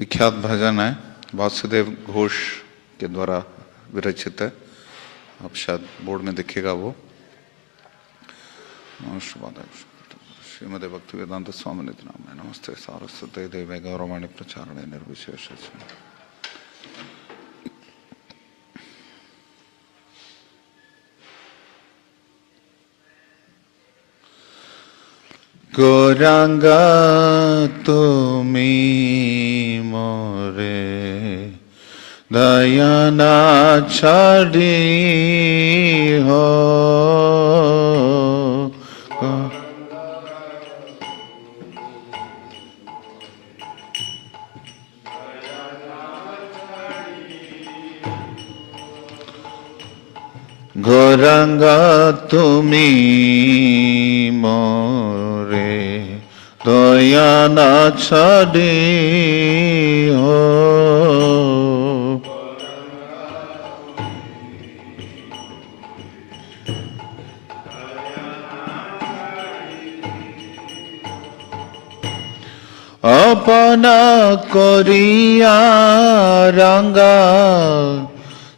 विख्यात भजन है, वासुदेव घोष के द्वारा विरचित है। आप शायद बोर्ड में दिखेगा वो। श्रीमद् भक्ति वेदांत स्वामी निधि नाम नमस्ते सारस्वते देवे गौरवाणी प्रचारणे निर्विशेष। गौरांगा तुमी मोरे दयाना छाड़ी हो। गौरांगा तुमी मोरे दयाना छाड़ी हो। अपना करिया रंगा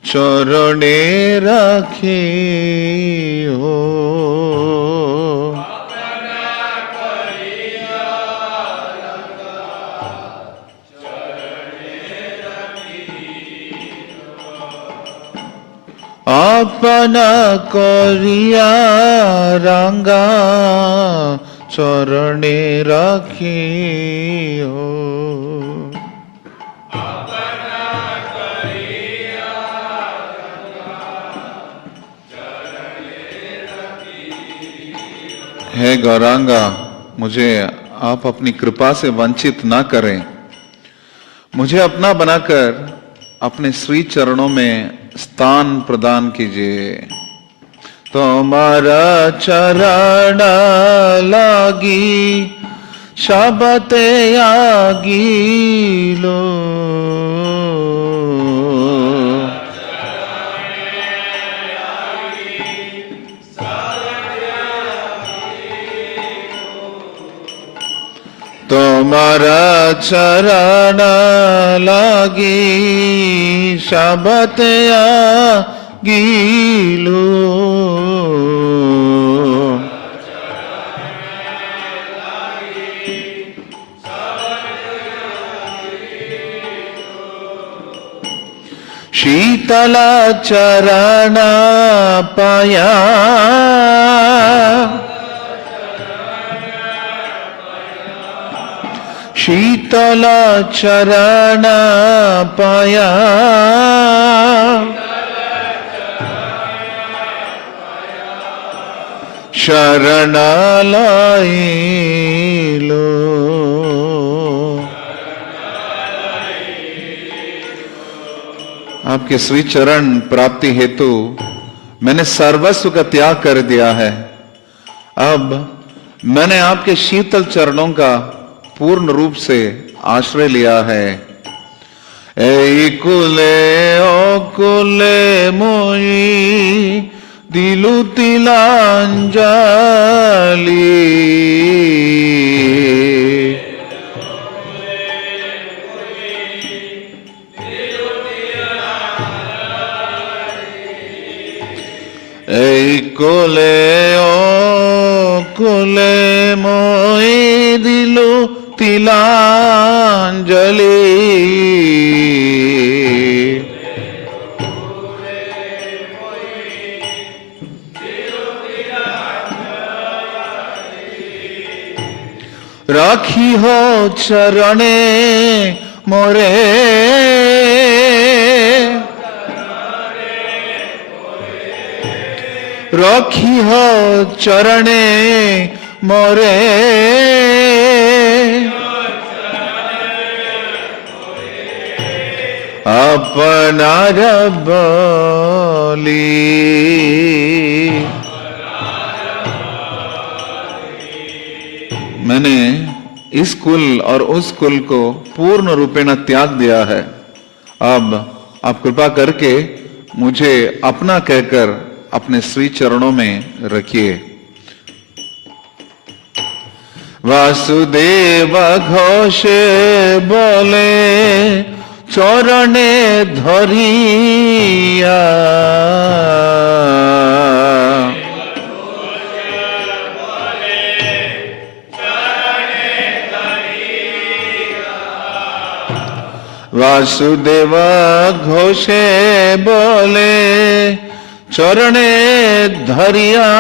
चरणे रखी हो। अपना करिया रंगा चरणे रखी हो। हे गौरांगा, मुझे आप अपनी कृपा से वंचित ना करें। मुझे अपना बनाकर अपने श्री चरणों में स्थान प्रदान कीजिए। तुम्हारा चरण लागी शबते आगी लो। तुम्हारा चरण लागी शबते आगी लो। शीतल चरण पाया शीतल चरण पाया शरण लाई लो। आपके श्री चरण प्राप्ति हेतु मैंने सर्वस्व का त्याग कर दिया है। अब मैंने आपके शीतल चरणों का पूर्ण रूप से आश्रय लिया है। ए कुले ओ कुले मोई दिलु तिलांजलि। ए कुले ओ कुले मोई दिलु तिलांजलि। राखी हो चरणे मोरे राखी हो चरणे मोरे अपना रबली। मैंने इस कुल और उस कुल को पूर्ण रूपेण त्याग दिया है। अब आप कृपा करके मुझे अपना कहकर अपने श्री चरणों में रखिए। वासुदेव घोषे बोले चरणे धरिया वासुदेव घोषे बोले चरणे धरिया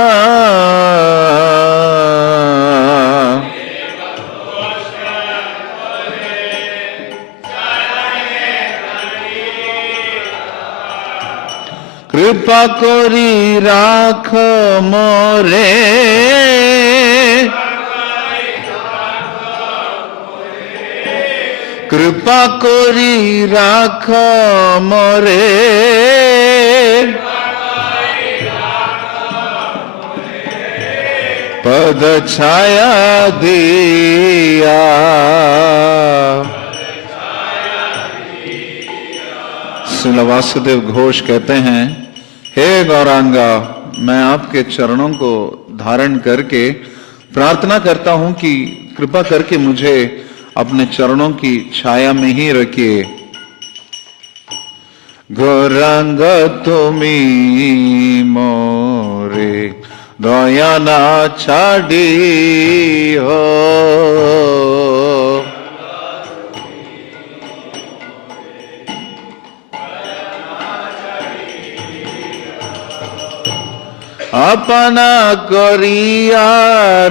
कृपा करी राख मोरे कृपा करी राख मोरे पद छाया दिया श्रील वासुदेव घोष कहते हैं, हे गौरांगा, मैं आपके चरणों को धारण करके प्रार्थना करता हूं कि कृपा करके मुझे अपने चरणों की छाया में ही रखिए। गौरांग तुमी मोरे दया ना छाड़ी हो अपना करिया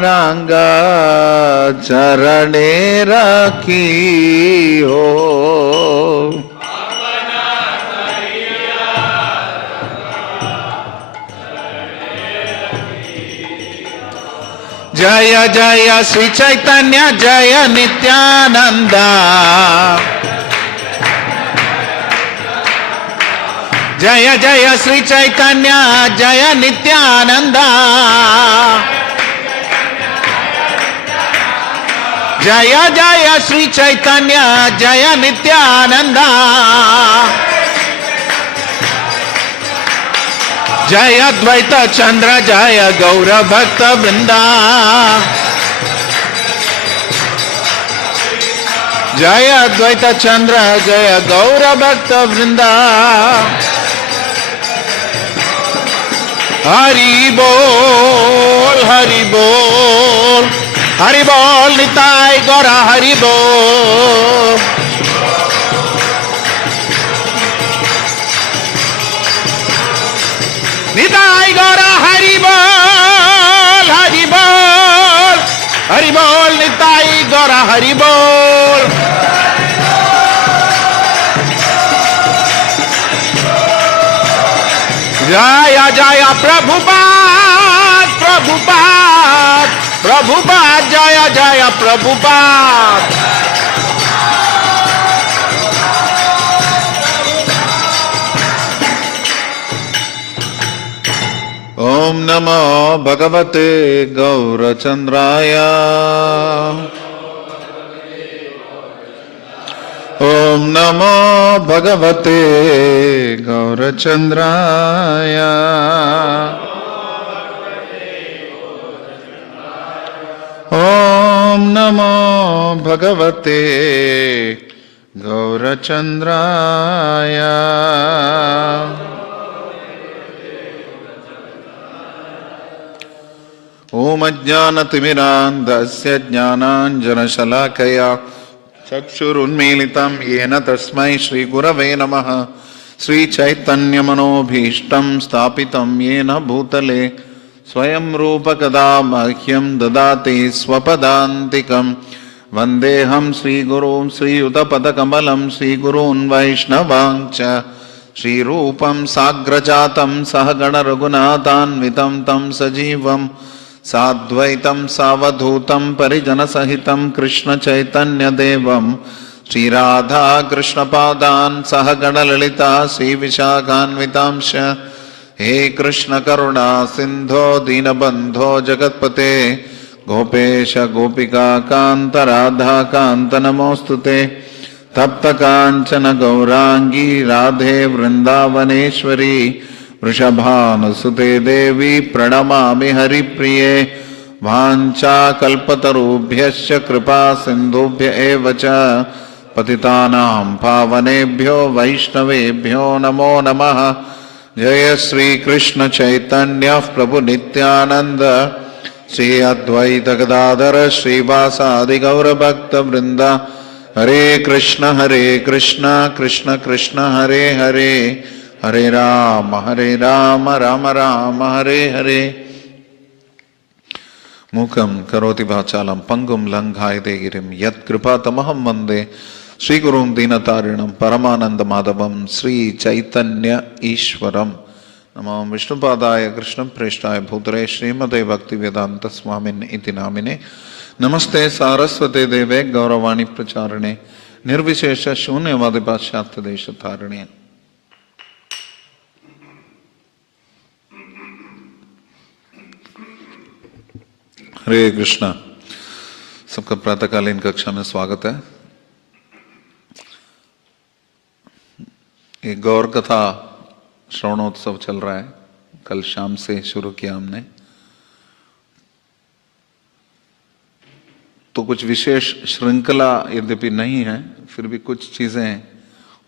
रंगा चरणे रखी हो जय जय श्री चैतन्य जय नित्यानंद जय जय श्री चैतन्य जय नित्यानंद जय जय श्री चैतन्य जय नित्यानंद जय अद्वैत चंद्र जय गौर भक्त वृंदा जय अद्वैत चंद्र जय गौर भक्त वृंदा हरि बोल हरि बोल हरि बोल निताय गौरा हरि बोल निताय गौरा हरि बोल हरि बोल हरि बोल निताय गौरा हरि बोल जय जय प्रभुपाद प्रभुपाद प्रभुपाद जय जय प्रभुपाद ओम नमो भगवते गौरचंद्राय ओम नमो भगवते गौरचंद्राय ओम नमो भगवते गौरचंद्राय ओम अज्ञानतिमिरान्धस्य ज्ञानाञ्जनशलाकया चक्षुरुन्मीलितं येन तस्मै श्रीगुरवे नमः। श्रीचैतन्यमनोभीष्टं स्थापितं येन भूतले स्वयं रूपकदा मह्यं ददाति स्वपदान्तिकं। वन्देऽहं श्रीगुरुं श्रीयुतपदकमलं श्रीगुरून् वैष्णवांश्च श्रीरूपं साग्रजातं सहगण रघुनाथान्वितं तं सजीवं साद्वैतं सावधूतं परिजनसहितं कृष्णचैतन्यदेवं श्रीराधा कृष्णपादान् सहगण ललिता श्रीविशाखान्वितांश्च। हे कृष्ण करुणा सिंधो दीनबंधो जगत्पते गोपेश गोपिका कांत राधा कांत नमोस्तुते। तप्त कांचन गौरांगी राधे वृंदावनेश्वरी वृषभानुसुते देवी प्रणमामि हरिप्रिये। वाञ्छा कल्पतरुभ्यश्च कृपा सिन्धुभ्य एव च पतितानां पावनेभ्यो वैष्णवेभ्यो नमो नमः। जय श्री कृष्ण चैतन्य प्रभु नित्यानंद श्री अद्वैत गदाधर श्रीवासादि गौर भक्त वृंद। हरे कृष्ण कृष्ण कृष्ण हरे हरे, हरे राम राम राम हरे हरे। मूकं करोति वाचालं पंगुं लंघायते गिरिं यत्कृपातमहं वन्दे श्रीगुरुं दीनतारिणं परमानंद माधवं श्री चैतन्य ईश्वरम्। नमो विष्णुपादाय कृष्ण प्रेष्ठाय भूतले श्रीमते भक्ति वेदांत स्वामिन् इति नामिने। नमस्ते सारस्वते देवे गौरवाणी प्रचारिणे निर्विशेष शून्यवादी पाश्चात्य देश तारिणे। हरे कृष्णा। सबका प्रातःकालीन कक्षा में स्वागत है। एक गौर कथा श्रवणोत्सव चल रहा है, कल शाम से शुरू किया हमने। तो कुछ विशेष श्रृंखला यद्यपि नहीं है, फिर भी कुछ चीजें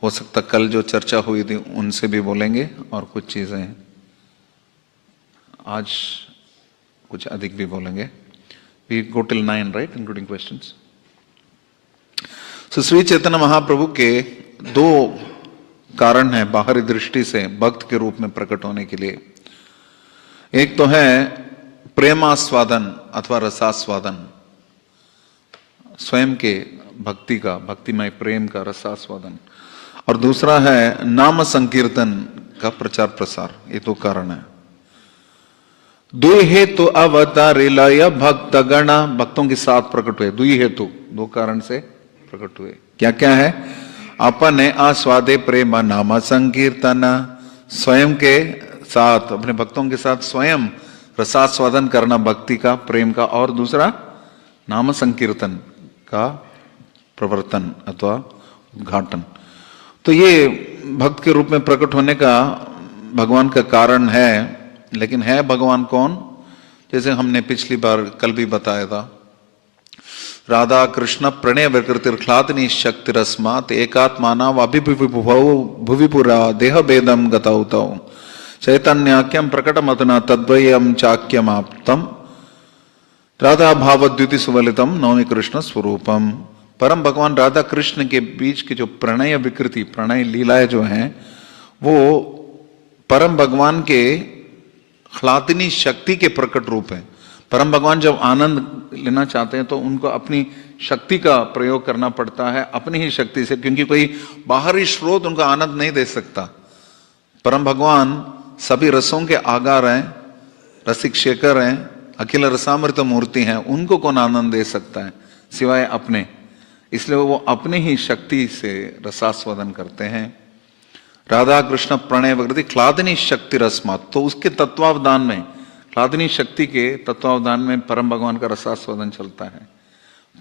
हो सकता कल जो चर्चा हुई थी उनसे भी बोलेंगे और कुछ चीजें आज कुछ अधिक भी बोलेंगे। We go till 9, right, including questions. So Shri Chaitanya Mahaprabhu के दो कारण है बाहरी दृष्टि से भक्त के रूप में प्रकट होने के लिए। एक तो है प्रेमास्वादन अथवा रसास्वादन, स्वयं के भक्ति का, भक्तिमय प्रेम का रसास्वादन, और दूसरा है नाम संकीर्तन का प्रचार प्रसार। ये दो कारण है। दुई हेतु अवतारिलय भक्त गणा, भक्तों के साथ प्रकट हुए। दुई हेतु, दो कारण से प्रकट हुए। क्या क्या है? अपने आस्वादे प्रेम नाम संकीर्तन, स्वयं के साथ, अपने भक्तों के साथ स्वयं रसास्वादन करना भक्ति का, प्रेम का, और दूसरा नाम संकीर्तन का प्रवर्तन अथवा उद्घाटन। तो ये भक्त के रूप में प्रकट होने का भगवान का कारण है। लेकिन है भगवान कौन? जैसे हमने पिछली बार कल भी बताया था, राधा कृष्ण प्रणय विकृतिर्ख्लादनी शक्ति रस्मात एकात्माना भुविपुरा देह भेदम गतौतौ चैतन्याख्यम प्रकटमतना तद्वयम चाक्यम आप्तम राधा भावद्युति सुवलितम नवमी कृष्ण स्वरूपम। परम भगवान राधा कृष्ण के बीच की जो प्रणय विकृति, प्रणय लीलाएं जो हैं, वो परम भगवान के ख्लादिनी शक्ति के प्रकट रूप है। परम भगवान जब आनंद लेना चाहते हैं तो उनको अपनी शक्ति का प्रयोग करना पड़ता है, अपनी ही शक्ति से, क्योंकि कोई बाहरी स्रोत उनको आनंद नहीं दे सकता। परम भगवान सभी रसों के आगार हैं, रसिक शेखर हैं, अखिल रसामृत मूर्ति हैं। उनको कौन आनंद दे सकता है सिवाय अपने? इसलिए वो अपनी ही शक्ति से रसास्वादन करते हैं। राधा कृष्ण प्रणय विकृति ख्लादिनी शक्ति रस्मात, तो उसके तत्वावधान में, ख्लादिनी शक्ति के तत्वावधान में परम भगवान का रसास्वादन चलता है।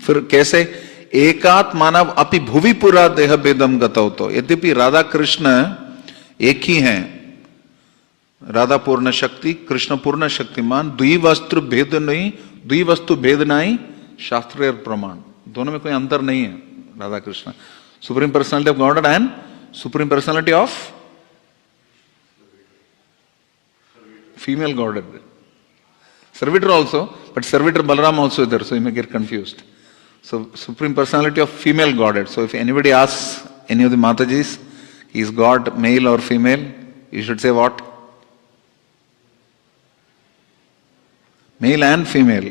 फिर कैसे? एकात्म मानव अपि भुवि पुरा देह भेदम गतौतो। यद्यपि राधा कृष्ण एक ही हैं, राधा पूर्ण शक्ति, कृष्ण पूर्ण शक्तिमान, द्विवस्तु भेद नहीं, द्विवस्तु भेद नहीं शास्त्रीय प्रमाण, दोनों में कोई अंतर नहीं है। Radha Krishna supreme personality of God and supreme personality of female godhead. Servitor also, but servitor Balaram also is there, so you may get confused. So supreme personality of female godhead. So if anybody asks any of the Matajis, is God male or female? You should say what? Male and female.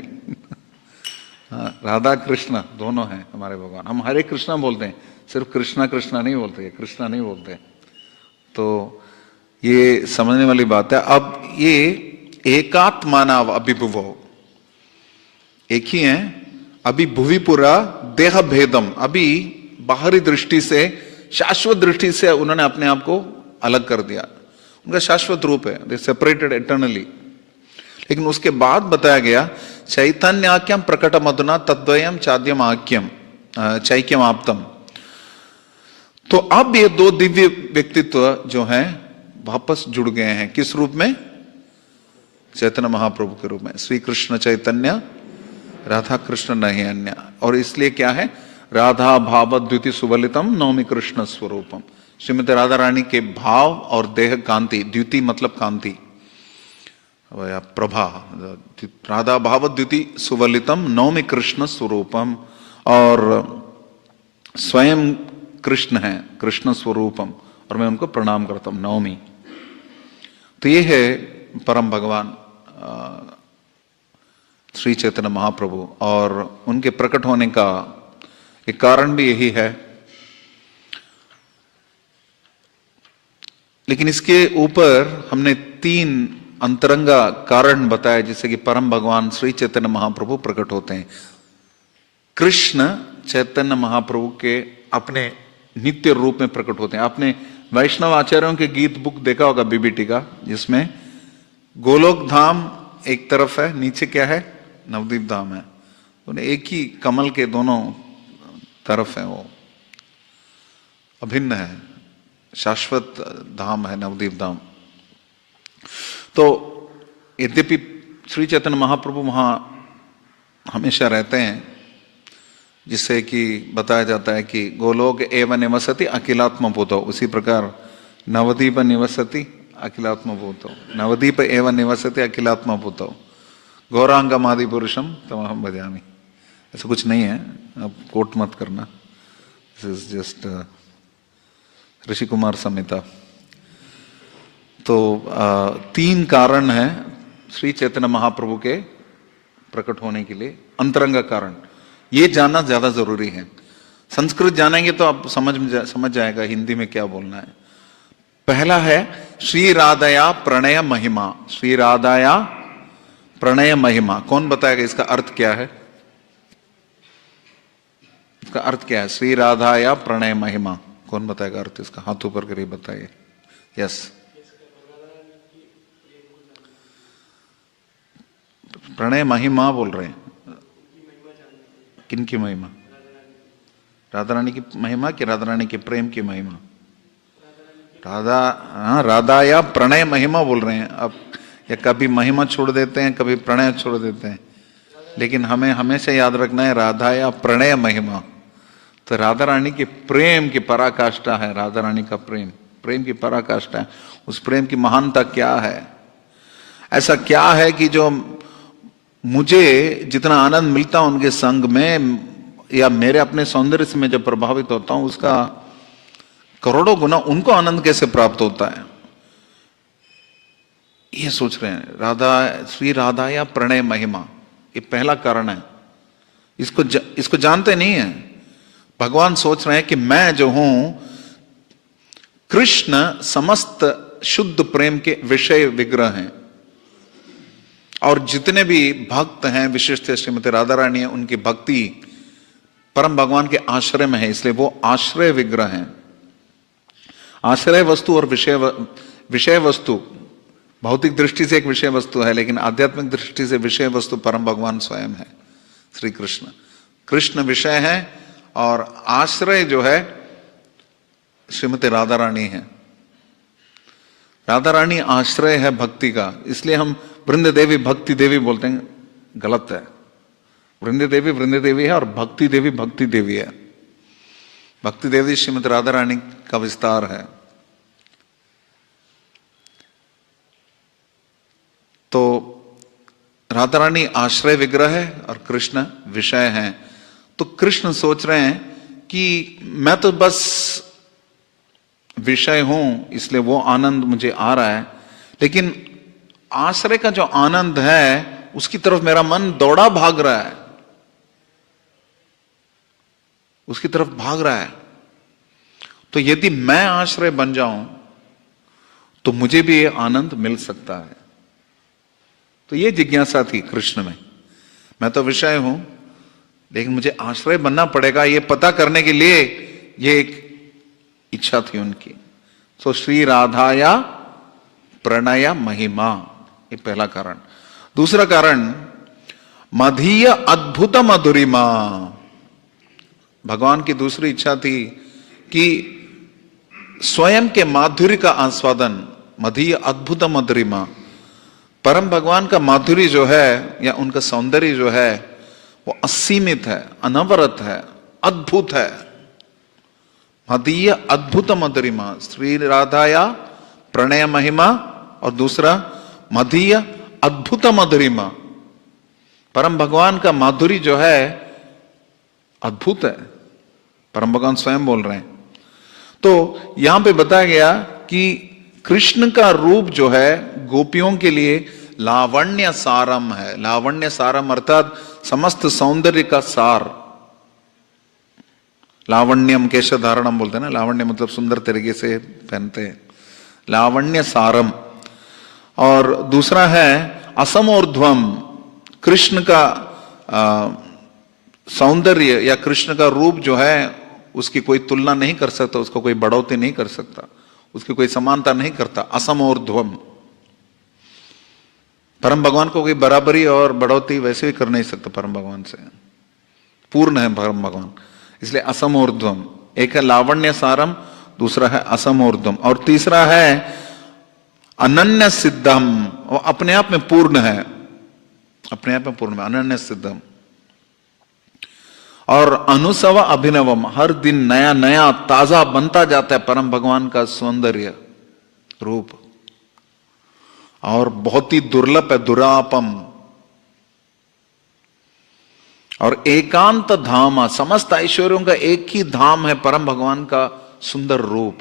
Radha Krishna दोनों हैं हमारे भगवान। हम हरे कृष्णा बोलते हैं, सिर्फ कृष्णा कृष्णा नहीं बोलते, कृष्णा नहीं बोलते। तो ये समझने वाली बात है। अब ये एकात्मानाव अभिभुव, एक ही हैं, अभी भुविपुरा देह भेदम, अभी बाहरी दृष्टि से, शाश्वत दृष्टि से उन्होंने अपने आप को अलग कर दिया। उनका शाश्वत रूप है, दे सेपरेटेड इटर्नली। लेकिन उसके बाद बताया गया चैतन्याख्यम प्रकट मधुना तद्वयम चाद्यम आख्यम चैक्यम आप्तम। तो अब ये दो दिव्य व्यक्तित्व जो हैं वापस जुड़ गए हैं। किस रूप में? चैतन्य महाप्रभु के रूप में। श्री कृष्ण चैतन्य राधा कृष्ण नहीं अन्य। और इसलिए क्या है, राधा भाव द्युति सुबलितम नौमी कृष्ण स्वरूपम। श्रीमती राधा रानी के भाव और देह कांति, द्युति मतलब कांति या प्रभा, राधा भाव द्युति सुवलितम नौमी कृष्ण स्वरूपम, और स्वयं कृष्ण है, कृष्ण स्वरूपम, और मैं उनको प्रणाम करता हूं नवमी। तो ये है परम भगवान श्री चैतन्य महाप्रभु, और उनके प्रकट होने का एक कारण भी यही है। लेकिन इसके ऊपर हमने 3 अंतरंगा कारण बताया जिससे कि परम भगवान श्री चैतन्य महाप्रभु प्रकट होते हैं। कृष्ण चैतन्य महाप्रभु के अपने नित्य रूप में प्रकट होते हैं। आपने वैष्णव आचार्यों के गीत बुक देखा होगा बीबीटी का, जिसमें गोलोक धाम एक तरफ है, नीचे क्या है, नवदीप धाम है। उन्हें एक ही कमल के दोनों तरफ है, वो अभिन्न है, शाश्वत धाम है नवदीप धाम। तो यद्यपि श्री चैतन्य महाप्रभु वहां हमेशा रहते हैं, जिससे कि बताया जाता है कि गोलोक एव निवसति अखिलात्म भूतो, उसी प्रकार नवदीप निवसति अखिलात्म भूतो, नवदीप एव निवसति अखिलात्म भूतो, गौरांगम आदि पुरुषम तमहम भजामि। ऐसा कुछ नहीं है, आप कोट मत करना, this is just Rishi Kumar संहिता। तो 3 कारण है श्री चैतन्य महाप्रभु के प्रकट होने के लिए। अंतरंग कारण ये जानना ज्यादा जरूरी है। संस्कृत जानेंगे तो आप समझ जाएगा हिंदी में क्या बोलना है। पहला है श्री राधाया प्रणय महिमा। श्री राधाया प्रणय महिमा, कौन बताएगा इसका अर्थ क्या है? इसका अर्थ क्या है? श्री राधाया प्रणय महिमा, कौन बताएगा अर्थ इसका? हाथ ऊपर करिए, बताइए। यस, प्रणय महिमा बोल रहे हैं। किन की महिमा? राधा रानी की महिमा कि राधा रानी के प्रेम की महिमा? राधा या प्रणय महिमा बोल रहे हैं। अब या कभी महिमा छोड़ देते हैं, कभी प्रणय छोड़ देते हैं, लेकिन हमें हमेशा याद रखना है राधा या प्रणय महिमा। तो राधा रानी के प्रेम की पराकाष्ठा है, राधा रानी का प्रेम, प्रेम की पराकाष्ठा है। उस प्रेम की महानता क्या है? ऐसा क्या है कि जो मुझे जितना आनंद मिलता है उनके संग में, या मेरे अपने सौंदर्य से मैं जब प्रभावित होता हूं, उसका करोड़ों गुना उनको आनंद कैसे प्राप्त होता है, ये सोच रहे हैं। राधा, श्री राधा या प्रणय महिमा, ये पहला कारण है। इसको जानते नहीं है। भगवान सोच रहे हैं कि मैं जो हूं, कृष्ण समस्त शुद्ध प्रेम के विषय विग्रह हैं, और जितने भी भक्त हैं, विशिष्ट श्रीमती राधा रानी है, उनकी भक्ति परम भगवान के आश्रय में है, इसलिए वो आश्रय विग्रह हैं। आश्रय वस्तु और विषय वस्तु भौतिक दृष्टि से एक विषय वस्तु है, लेकिन आध्यात्मिक दृष्टि से विषय वस्तु परम भगवान स्वयं है, श्री कृष्ण। कृष्ण विषय है और आश्रय जो है श्रीमती राधा रानी है। राधा रानी आश्रय है भक्ति का, इसलिए हम वृंद देवी भक्ति देवी बोलते हैं, गलत है। वृंद देवी है और भक्ति देवी है। भक्ति देवी श्रीमती राधा रानी का विस्तार है। तो राधा रानी आश्रय विग्रह है और कृष्ण विषय है। तो कृष्ण सोच रहे हैं कि मैं तो बस विषय हूं, इसलिए वो आनंद मुझे आ रहा है, लेकिन आश्रय का जो आनंद है उसकी तरफ मेरा मन दौड़ा भाग रहा है, उसकी तरफ भाग रहा है। तो यदि मैं आश्रय बन जाऊं तो मुझे भी ये आनंद मिल सकता है। तो ये जिज्ञासा थी कृष्ण में। मैं तो विषय हूं, लेकिन मुझे आश्रय बनना पड़ेगा, ये पता करने के लिए ये एक इच्छा थी उनकी। तो श्री राधाया प्रणय महिमा, ये पहला कारण। दूसरा कारण, मधीय अद्भुत मधुरिमा। भगवान की दूसरी इच्छा थी कि स्वयं के माधुर्य का आस्वादन, मधीय अद्भुत मधुरिमा। परम भगवान का माधुर्य जो है या उनका सौंदर्य जो है वो असीमित है, अनवरत है, अद्भुत है। मदीय अद्भुत मधुरिमा, श्री राधाया प्रणय महिमा, और दूसरा मदीय अद्भुत मधुरिमा। परम भगवान का माधुर्य जो है अद्भुत है, परम भगवान स्वयं बोल रहे हैं। तो यहां पे बताया गया कि कृष्ण का रूप जो है गोपियों के लिए लावण्य सारम है। लावण्य सारम अर्थात समस्त सौंदर्य का सार। लावण्यम केश धारणम बोलते हैं ना, लावण्य मतलब सुंदर तरीके से पहनते हैं, लावण्य सारम। और दूसरा है असमोर्ध्वम, कृष्ण का सौंदर्य या कृष्ण का रूप जो है उसकी कोई तुलना नहीं कर सकता, उसको कोई बढ़ोतरी नहीं कर सकता, उसकी कोई समानता नहीं करता। असमोर्ध्वम, परम भगवान को कोई बराबरी और बढ़ोतरी वैसे भी कर नहीं सकता, परम भगवान से पूर्ण है परम भगवान, इसलिए असमोर्ध्वम। एक है लावण्य सारम, दूसरा है असमोर्ध्वम, और तीसरा है अनन्य सिद्धम, वो अपने आप में पूर्ण है, अपने आप में पूर्ण है, अनन्य सिद्धम। और अनुसव अभिनवम, हर दिन नया नया ताजा बनता जाता है परम भगवान का सौंदर्य रूप, और बहुत ही दुर्लभ है, दुरापम। और एकांत धाम, समस्त ऐश्वर्यों का एक ही धाम है परम भगवान का सुंदर रूप,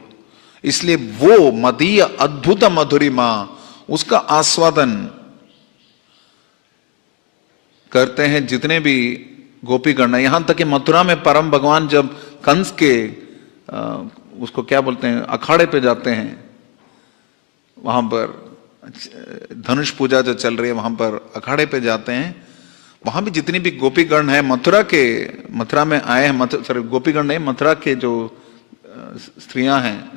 इसलिए वो मदीय अद्भुत मधुरिमा, उसका आस्वादन करते हैं जितने भी गोपीगण। यहां तक कि मथुरा में परम भगवान जब कंस के उसको क्या बोलते हैं अखाड़े पे जाते हैं, वहां पर धनुष पूजा जो चल रही है वहां पर अखाड़े पे जाते हैं, वहां भी जितनी भी गोपीगण है मथुरा में आए हैं, सॉरी गोपीगण नहीं, मथुरा के जो स्त्रियां हैं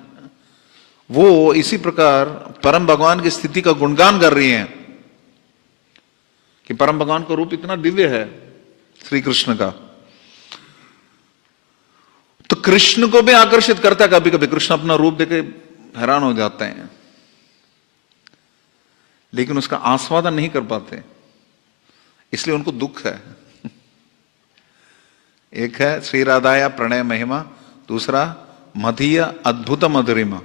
वो इसी प्रकार परम भगवान की स्थिति का गुणगान कर रही हैं कि परम भगवान का रूप इतना दिव्य है श्री कृष्ण का। तो कृष्ण को भी आकर्षित करता है, कभी कभी कृष्ण अपना रूप देखे हैरान हो जाते हैं, लेकिन उसका आस्वादन नहीं कर पाते, इसलिए उनको दुख है। एक है श्री राधाया प्रणय महिमा, दूसरा मदीय अद्भुत मधुरिमा,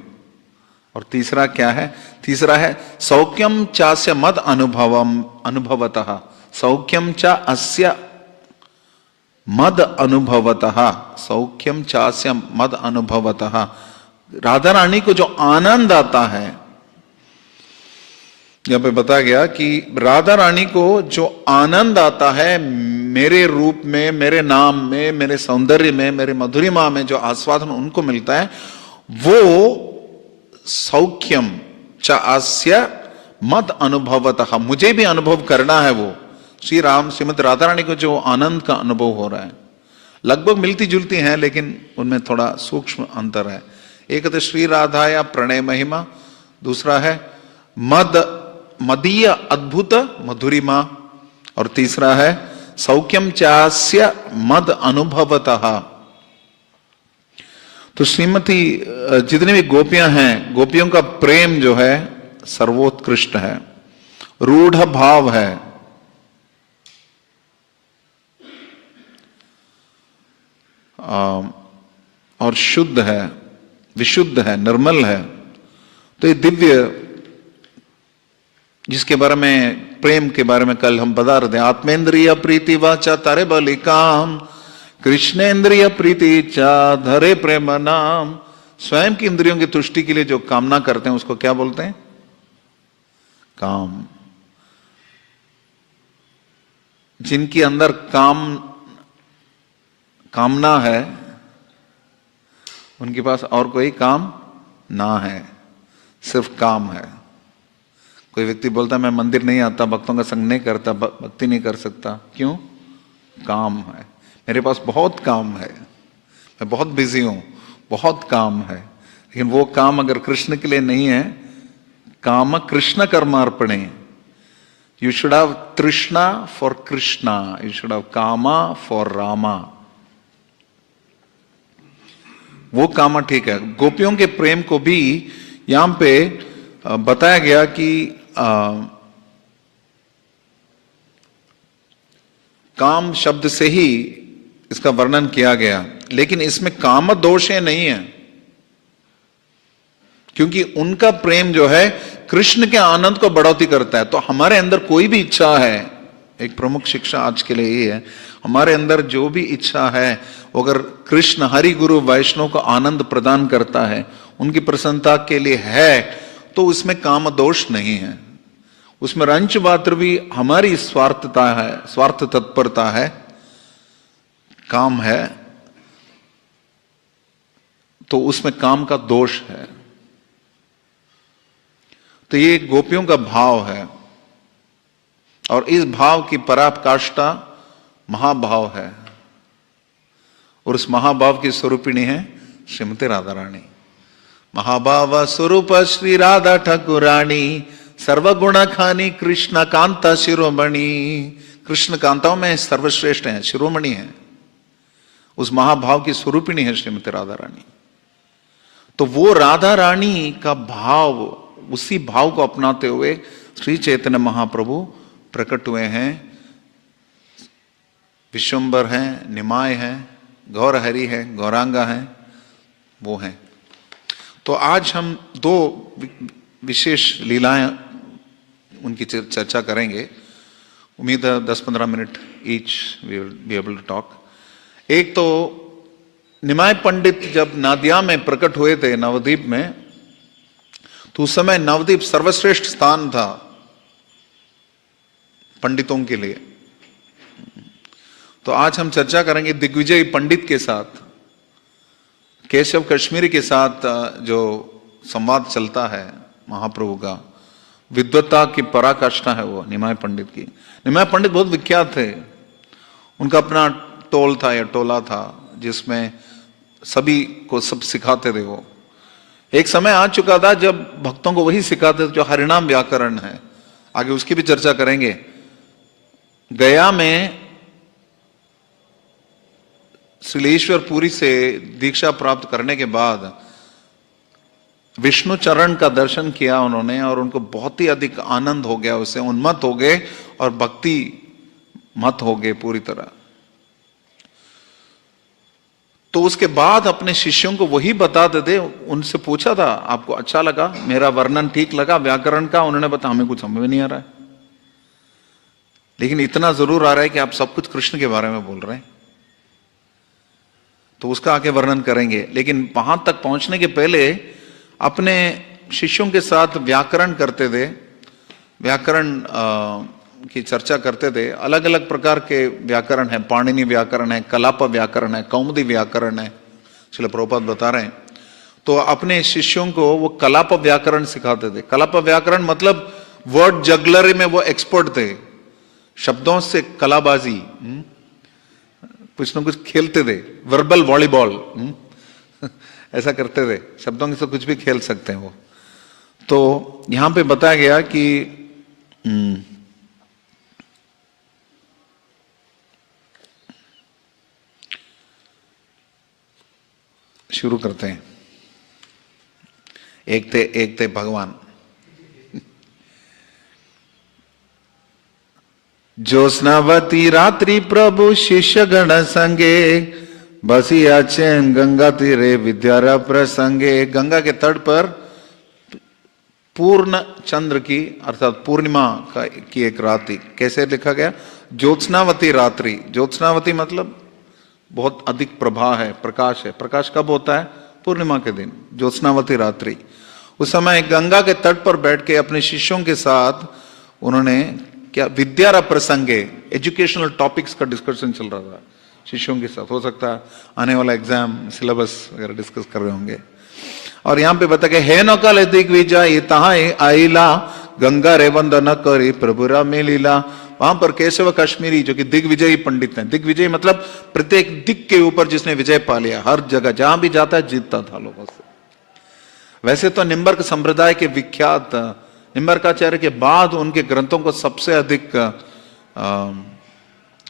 और तीसरा क्या है? तीसरा है सौख्यम चास्य मद अनुभवम अनुभवतः, सौख्यम चा अस्य मद अनुभवतः, सौख्यम चास्य मद अनुभवतः। राधा रानी को जो आनंद आता है, यहां पे बताया गया कि राधा रानी को जो आनंद आता है मेरे रूप में, मेरे नाम में, मेरे सौंदर्य में, मेरे मधुरिमा में जो आस्वादन उनको मिलता है, वो सौख्यम चास्य मद अनुभवतः, मुझे भी अनुभव करना है। वो श्रीमद राधा रानी को जो आनंद का अनुभव हो रहा है, लगभग मिलती जुलती हैं लेकिन उनमें थोड़ा सूक्ष्म अंतर है। एक तो श्री राधा या प्रणय महिमा, दूसरा है मदीय अद्भुत मधुरिमा, और तीसरा है सौख्यम चास्य मद अनुभवतः। तो श्रीमती जितनी भी गोपियां हैं, गोपियों का प्रेम जो है सर्वोत्कृष्ट है, रूढ़ भाव है, और शुद्ध है, विशुद्ध है, निर्मल है। तो ये दिव्य, जिसके बारे में प्रेम के बारे में कल हम बता रहे थे, आत्मेंद्रिय प्रीति वाचा तारे बलिकाम, कृष्णेन्द्रिय प्रीति चा धरे प्रेम नाम। स्वयं की इंद्रियों की तुष्टि के लिए जो कामना करते हैं उसको क्या बोलते हैं? काम। जिनके अंदर कामना है, उनके पास और कोई काम ना है, सिर्फ काम है। कोई व्यक्ति बोलता मैं मंदिर नहीं आता, भक्तों का संग नहीं करता, भक्ति नहीं कर सकता, क्यों? काम है, मेरे पास बहुत काम है, मैं बहुत बिजी हूं, बहुत काम है। लेकिन वो काम अगर कृष्ण के लिए नहीं है, काम कृष्ण कर्मार्पणे, यू शुड हैव तृष्णा for Krishna, you should have कामा फॉर रामा। वो कामा ठीक है। गोपियों के प्रेम को भी यहां पे बताया गया कि काम शब्द से ही इसका वर्णन किया गया, लेकिन इसमें काम दोषे नहीं है, क्योंकि उनका प्रेम जो है कृष्ण के आनंद को बढ़ोतरी करता है। तो हमारे अंदर कोई भी इच्छा है, एक प्रमुख शिक्षा आज के लिए ये है, हमारे अंदर जो भी इच्छा है अगर कृष्ण हरि गुरु वैष्णव को आनंद प्रदान करता है, उनकी प्रसन्नता के लिए है, तो उसमें काम दोष नहीं है। उसमें रंच मात्र भी हमारी स्वार्थता है, स्वार्थ तत्परता है, काम है, तो उसमें काम का दोष है। तो ये गोपियों का भाव है, और इस भाव की पराकाष्ठा महाभाव है, और उस महाभाव की स्वरूपिणी है श्रीमती राधा रानी। महाभाव स्वरूप श्री राधा ठाकुरानी, सर्वगुण खानी कृष्ण कांता शिरोमणि। कृष्ण कांताओं में सर्वश्रेष्ठ है, शिरोमणि है, उस महाभाव की स्वरूपिणी है श्रीमती राधा रानी। तो वो राधा रानी का भाव, उसी भाव को अपनाते हुए श्री चैतन्य महाप्रभु प्रकट हुए हैं। विश्वंबर हैं, निमाय हैं, गौर हरि है, गौरांगा है, वो हैं। तो आज हम दो विशेष लीलाएं उनकी चर्चा करेंगे। उम्मीद है 10-15 minute each we will be able to talk. एक तो निमाय पंडित जब नादिया में प्रकट हुए थे, नवद्वीप में, तो उस समय नवद्वीप सर्वश्रेष्ठ स्थान था पंडितों के लिए। तो आज हम चर्चा करेंगे दिग्विजय पंडित के साथ, केशव कश्मीरी के साथ जो संवाद चलता है महाप्रभु का, विद्वत्ता की पराकाष्ठा है वो निमाय पंडित की। निमाय पंडित बहुत विख्यात थे, उनका अपना टोल था या टोला था, जिसमें सभी को सब सिखाते थे। वो एक समय आ चुका था जब भक्तों को वही सिखाते थे जो हरिनाम व्याकरण है, आगे उसकी भी चर्चा करेंगे। गया में श्रीलेश्वर पुरी से दीक्षा प्राप्त करने के बाद विष्णु चरण का दर्शन किया उन्होंने, और उनको बहुत ही अधिक आनंद हो गया, उससे उन्मत्त हो गए और भक्ति मत हो गए पूरी तरह। तो उसके बाद अपने शिष्यों को वही बताते थे। उनसे पूछा था, आपको अच्छा लगा, मेरा वर्णन ठीक लगा व्याकरण का? उन्होंने बताया, हमें कुछ समझ में नहीं आ रहा है, लेकिन इतना जरूर आ रहा है कि आप सब कुछ कृष्ण के बारे में बोल रहे हैं। तो उसका आगे वर्णन करेंगे, लेकिन वहां तक पहुंचने के पहले अपने शिष्यों के साथ व्याकरण करते थे, व्याकरण की चर्चा करते थे। अलग अलग प्रकार के व्याकरण है, पाणिनि व्याकरण है, कलाप व्याकरण है, कौमुदी व्याकरण है, श्रील प्रभुपाद बता रहे हैं। तो अपने शिष्यों को वो कलाप व्याकरण सिखाते थे। कलाप व्याकरण मतलब वर्ड जगलरी में वो एक्सपर्ट थे, शब्दों से कलाबाजी, कुछ न कुछ खेलते थे, वर्बल वॉलीबॉल ऐसा करते थे, शब्दों से कुछ भी खेल सकते हैं वो। तो यहां पे बताया गया कि शुरू करते हैं। एक थे भगवान। ज्योत्स्नावती रात्रि प्रभु शिष्य गण संगे, बसिया चैन गंगा तीरे विद्यारा प्रसंगे। गंगा के तट पर पूर्ण चंद्र की अर्थात पूर्णिमा की एक रात्रि। कैसे लिखा गया? ज्योत्स्नावती रात्रि। ज्योत्स्नावती मतलब बहुत अधिक प्रभा है, प्रकाश है। प्रकाश कब होता है? पूर्णिमा के दिन, ज्योत्स्नावती रात्रि। उस समय गंगा के तट पर बैठ के अपने शिष्यों के साथ उन्होंने क्या, विद्यारा प्रसंगे, एजुकेशनल टॉपिक्स का डिस्कशन चल रहा था शिष्यों के साथ। हो सकता है आने वाला एग्जाम सिलेबस वगैरह डिस्कस कर रहे होंगे। और यहां पे बता के हे नौकाल दिग्विजय तहां आईला, गंगा रे वंदन करी प्रभुरा में लीला। वहां पर केशव कश्मीरी जो कि दिग्विजयी पंडित हैं, दिग्विजय मतलब प्रत्येक दिक के ऊपर जिसने विजय पा लिया, हर जगह जहां भी जाता है जीतता था लोगों से। वैसे तो निम्बर्क संप्रदाय के विख्यात निम्बर्काचार्य के बाद उनके ग्रंथों को सबसे अधिक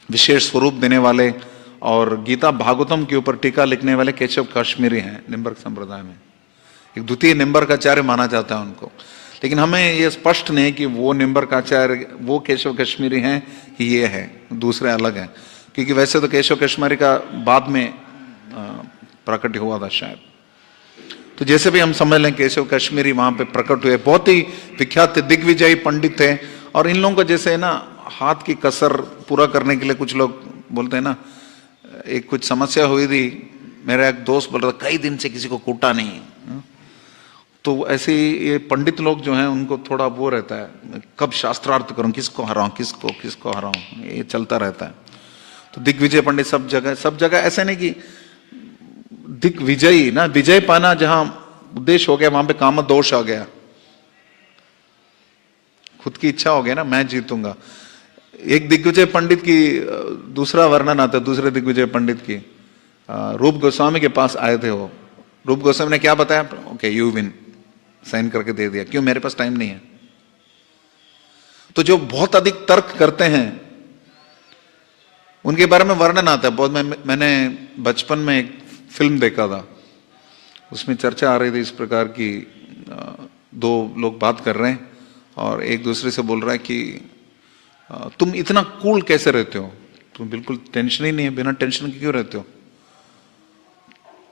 विशेष स्वरूप देने वाले और गीता भागवतम के ऊपर टीका लिखने वाले केशव कश्मीरी हैं निम्बर्क संप्रदाय में। एक द्वितीय निम्बर्काचार्य माना जाता है उनको। लेकिन हमें ये स्पष्ट नहीं कि वो निम्बरकाचार्य वो केशव कश्मीरी हैं कि ये है, दूसरे अलग हैं, क्योंकि वैसे तो केशव कश्मीरी का बाद में प्रकट हुआ था शायद। तो जैसे भी हम समझ लें केशव कश्मीरी वहां पे प्रकट हुए, बहुत ही विख्यात दिग्विजयी पंडित थे। और इन लोगों को जैसे ना हाथ की कसर पूरा करने के लिए कुछ लोग बोलते हैं ना, एक कुछ समस्या हुई थी, मेरा एक दोस्त बोल रहा था कई दिन से किसी को कूटा नहीं, तो ऐसे ये पंडित लोग जो हैं उनको थोड़ा वो रहता है कब शास्त्रार्थ करूं, किसको हराऊं, किसको हराऊं, ये चलता रहता है। तो दिग्विजय पंडित सब जगह ऐसा नहीं कि दिग्विजयी ना, विजय पाना जहां उद्देश्य हो गया वहां पे काम दोष आ गया, खुद की इच्छा हो गया ना मैं जीतूंगा। एक दिग्विजय पंडित की दूसरा वर्णन आता है, दूसरे दिग्विजय पंडित की, रूप गोस्वामी के पास आए थे वो। रूप गोस्वामी ने क्या बताया, ओके यू विन, साइन करके दे दिया, क्यों, मेरे पास टाइम नहीं है। तो जो बहुत अधिक तर्क करते हैं उनके बारे में वर्णन आता है बहुत। मैंने बचपन में एक फिल्म देखा था, उसमें चर्चा आ रही थी इस प्रकार की, दो लोग बात कर रहे हैं और एक दूसरे से बोल रहा है कि तुम इतना कूल कैसे रहते हो, तुम बिल्कुल टेंशन ही नहीं है, बिना टेंशन के क्यों रहते हो।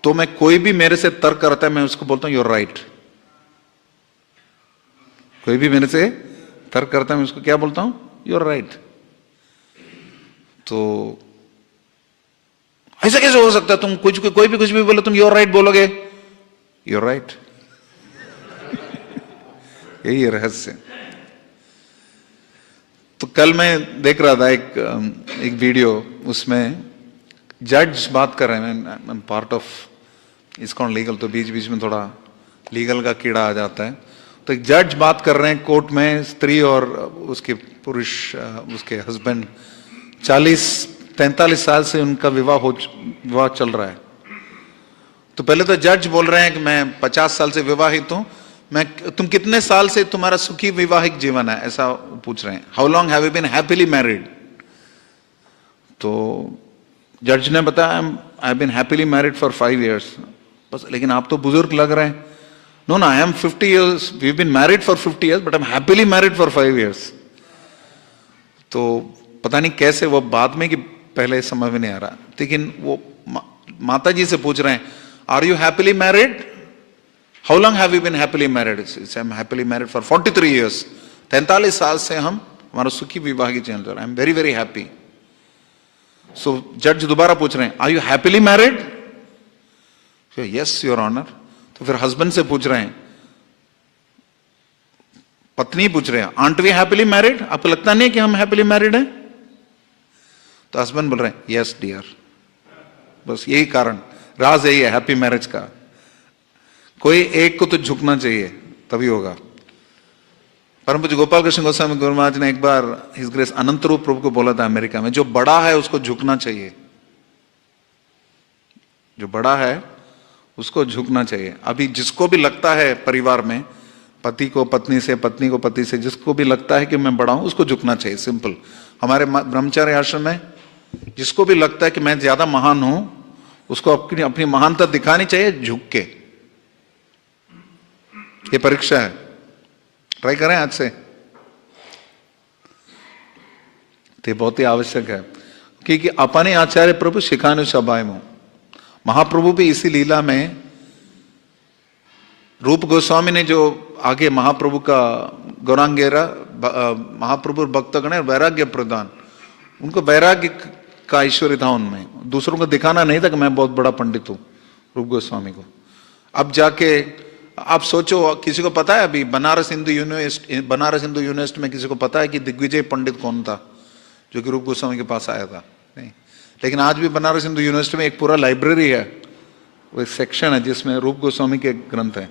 तो मैं कोई भी मेरे से तर्क करता है मैं उसको बोलता हूं यूर राइट। कोई भी मेरे से तर्क करता है मैं उसको क्या बोलता हूं, यूर राइट। तो ऐसा कैसे हो सकता है, तुम कोई भी कुछ भी बोलो तुम यूर राइट बोलोगे, यूर राइट। यही है रहस्य। तो कल मैं देख रहा था एक वीडियो, उसमें जज बात कर रहे हैं, मैं पार्ट ऑफ इसकॉन लीगल, तो बीच बीच में थोड़ा लीगल का कीड़ा आ जाता है। तो एक जज बात कर रहे हैं कोर्ट में, स्त्री और उसके पुरुष, उसके हस्बैंड 40-43 साल से उनका विवाह चल रहा है। तो पहले तो जज बोल रहे हैं कि मैं 50 साल से विवाहित हूं, तुम कितने साल से तुम्हारा सुखी विवाहिक जीवन है, ऐसा पूछ रहे हैं। How long have you been happily married. तो जज ने बताया I have been happily married for 5 years। बस, लेकिन आप तो बुजुर्ग लग रहे हैं। No I am 50 years, we been married for 50 years but I am happily married for 5 years। तो पता नहीं कैसे वो बाद में कि पहले समझ में नहीं आ रहा, लेकिन वो माता जी से पूछ रहे हैं are you happily married, how long have you been happily married. I am happily married for 43 years। 43 साल से हमारा सुखी विवाह की चल रहा है, I am very very happy. So जज दोबारा पूछ रहे हैं are you happily married, yes your honour. तो फिर हस्बैंड से पूछ रहे हैं, पत्नी पूछ रहे हैं आंट वी हैप्पीली मैरिड, आपको लगता नहीं कि हम हैप्पीली मैरिड हैं। तो हस्बैंड बोल रहे हैं यस डियर। बस यही कारण, राज यही है हैप्पी मैरिज का। कोई एक को तो झुकना चाहिए तभी होगा। परम पूज्य गोपाल कृष्ण गोस्वामी गुरु महाराज ने एक बार हिज ग्रेस अनंत रूप प्रभु को बोला था अमेरिका में, जो बड़ा है उसको झुकना चाहिए, जो बड़ा है उसको झुकना चाहिए। अभी जिसको भी लगता है परिवार में, पति को पत्नी से, पत्नी को पति से, जिसको भी लगता है कि मैं बड़ा हूं उसको झुकना चाहिए, सिंपल। हमारे ब्रह्मचार्य आश्रम में जिसको भी लगता है कि मैं ज्यादा महान हूं उसको अपनी महानता दिखानी चाहिए झुक के। ये परीक्षा है, ट्राई करें आज से। तो बहुत ही आवश्यक है, क्योंकि अपने आचार्य प्रभु शिखानु सभाएं, महाप्रभु भी इसी लीला में, रूप गोस्वामी ने जो आगे महाप्रभु का गौरांगेरा, महाप्रभु भक्तगण वैराग्य प्रदान, उनको वैराग्य का ऐश्वर्य था उनमें, दूसरों को दिखाना नहीं था कि मैं बहुत बड़ा पंडित हूं, रूप गोस्वामी को। अब जाके आप सोचो, किसी को पता है अभी बनारस हिंदू यूनिवर्सिटी में किसी को पता है कि दिग्विजय पंडित कौन था जो कि रूप गोस्वामी के पास आया था? नहीं। लेकिन आज भी बनारस हिंदू यूनिवर्सिटी में एक पूरा लाइब्रेरी है, वो एक सेक्शन है जिसमें रूप गोस्वामी के ग्रंथ हैं।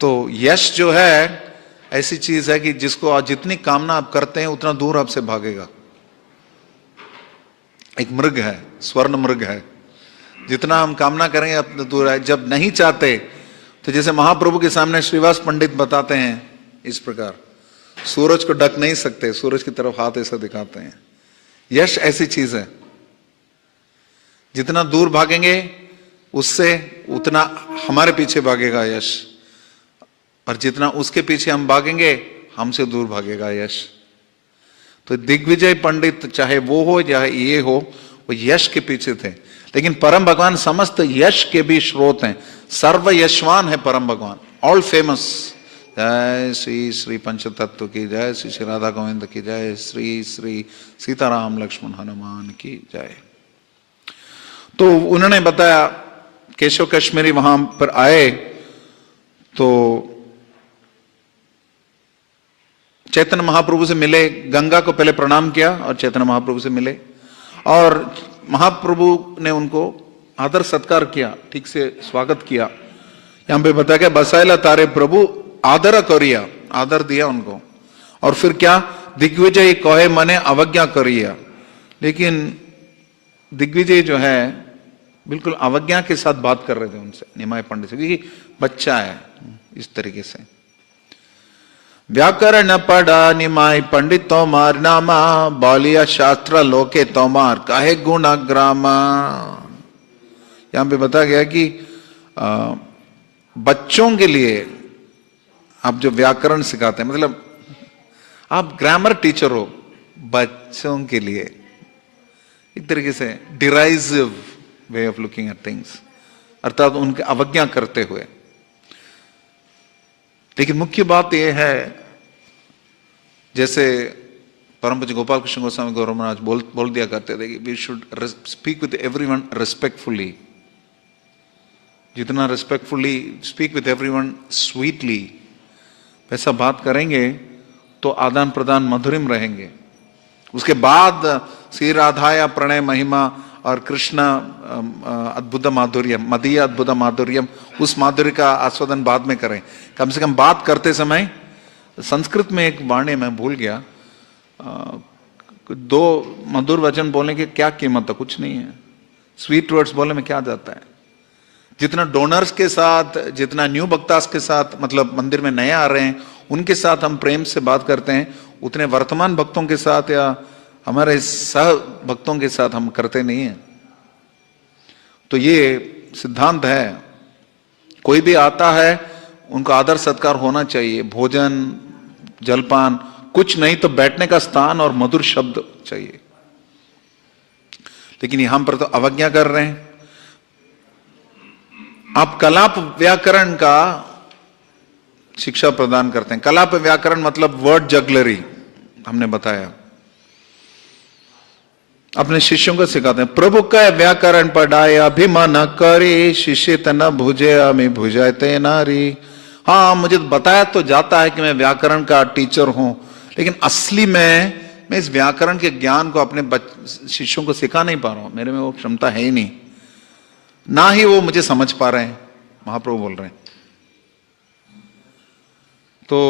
तो यश जो है ऐसी चीज है कि जिसको आज जितनी कामना आप करते हैं उतना दूर आपसे भागेगा। एक मृग है, स्वर्ण मृग है, जितना हम कामना करेंगे उतना दूर है। जब नहीं चाहते तो जैसे महाप्रभु के सामने श्रीवास पंडित बताते हैं इस प्रकार, सूरज को ढक नहीं सकते, सूरज की तरफ हाथ ऐसा दिखाते हैं। यश ऐसी चीज है, जितना दूर भागेंगे उससे उतना हमारे पीछे भागेगा यश। और जितना उसके पीछे हम भागेंगे हमसे दूर भागेगा यश। तो दिग्विजय पंडित चाहे वो हो चाहे ये हो, वो यश के पीछे थे। लेकिन परम भगवान समस्त यश के भी स्रोत हैं, सर्व यशवान है परम भगवान, ऑल फेमस। जय श्री श्री पंचतत्व की जय, श्री श्री राधा गोविंद की जय, श्री श्री सीताराम लक्ष्मण हनुमान की जय। तो उन्होंने बताया, केशव कश्मीरी वहां पर आए तो चैतन्य महाप्रभु से मिले, गंगा को पहले प्रणाम किया और चैतन्य महाप्रभु से मिले, और महाप्रभु ने उनको आदर सत्कार किया, ठीक से स्वागत किया। यहां पे बताया गया बसायला तारे प्रभु आदर करिया, आदर दिया उनको। और फिर क्या, दिग्विजय कहे मने अवज्ञा करिया। लेकिन दिग्विजय जो है बिल्कुल अवज्ञा के साथ बात कर रहे थे उनसे, निमाय पंडित से, क्योंकि बच्चा है। इस तरीके से व्याकरण पढ़ा निमाय पंडित तोमार नामा, बालिया शास्त्र लोके तोमार काहे गुणाग्रामा। यहां पे बताया गया कि बच्चों के लिए आप जो व्याकरण सिखाते हैं, मतलब आप ग्रामर टीचर हो बच्चों के लिए, एक तरीके से derisive way of looking at things, अर्थात उनके अवज्ञा करते हुए। लेकिन मुख्य बात यह है, जैसे परम पूज्य गोपाल कृष्ण गोस्वामी गौरव महाराज बोल दिया करते थे कि we should speak with everyone respectfully. जितना respectfully speak with everyone sweetly, वैसा बात करेंगे तो आदान प्रदान मधुरिम रहेंगे। उसके बाद श्री राधाया प्रणय महिमा और कृष्ण अद्भुत माधुर्यम, मदीय अद्भुत माधुर्यम, उस माधुर्य का आस्वादन बाद में करें। कम से कम बात करते समय, संस्कृत में एक वाणी मैं भूल गया, दो मधुर वचन बोलने की क्या कीमत है, कुछ नहीं है। स्वीट वर्ड्स बोलने में क्या जाता है। जितना डोनर्स के साथ, जितना न्यू भक्तास के साथ, मतलब मंदिर में नए आ रहे हैं उनके साथ हम प्रेम से बात करते हैं, उतने वर्तमान भक्तों के साथ या हमारे सह भक्तों के साथ हम करते नहीं हैं। तो ये सिद्धांत है, कोई भी आता है उनको आदर सत्कार होना चाहिए, भोजन जलपान कुछ नहीं तो बैठने का स्थान और मधुर शब्द चाहिए। लेकिन यहां पर तो अवज्ञा कर रहे हैं। आप कलाप व्याकरण का शिक्षा प्रदान करते हैं। कलाप व्याकरण मतलब वर्ड जगलरी, हमने बताया, अपने शिष्यों को सिखाते हैं। प्रभु का व्याकरण पढ़ाए अभिमान करे, शिष्य तना भुजे अमी भुजाते नारी। हाँ, मुझे बताया तो जाता है कि मैं व्याकरण का टीचर हूं, लेकिन असली में मैं इस व्याकरण के ज्ञान को अपने शिष्यों को सिखा नहीं पा रहा हूं। मेरे में वो क्षमता है ही नहीं, ना ही वो मुझे समझ पा रहे हैं। महाप्रभु बोल रहे हैं। तो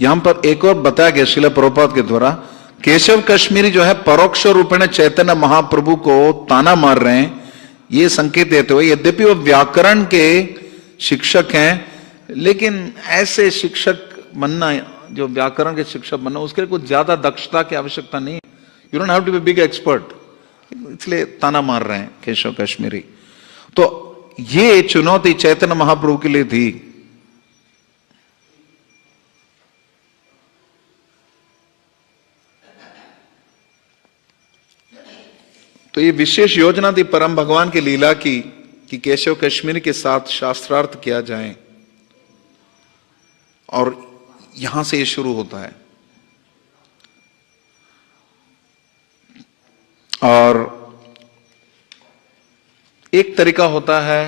यहां पर एक और बताया गया श्रील प्रभुपाद के द्वारा, केशव कश्मीरी जो है परोक्ष रूपेण चैतन्य महाप्रभु को ताना मार रहे हैं, ये संकेत देते हुए, यद्यपि वो व्याकरण के शिक्षक हैं, लेकिन ऐसे शिक्षक बनना, जो व्याकरण के शिक्षक बनना, उसके लिए कुछ ज्यादा दक्षता की आवश्यकता नहीं है। You don't have to be big expert, इसलिए ताना मार रहे हैं केशव कश्मीरी। तो ये चुनौती चैतन्य महाप्रभु के लिए थी। तो ये विशेष योजना थी परम भगवान की लीला की कि केशव कश्मीरी के साथ शास्त्रार्थ किया जाए, और यहां से ये शुरू होता है। और एक तरीका होता है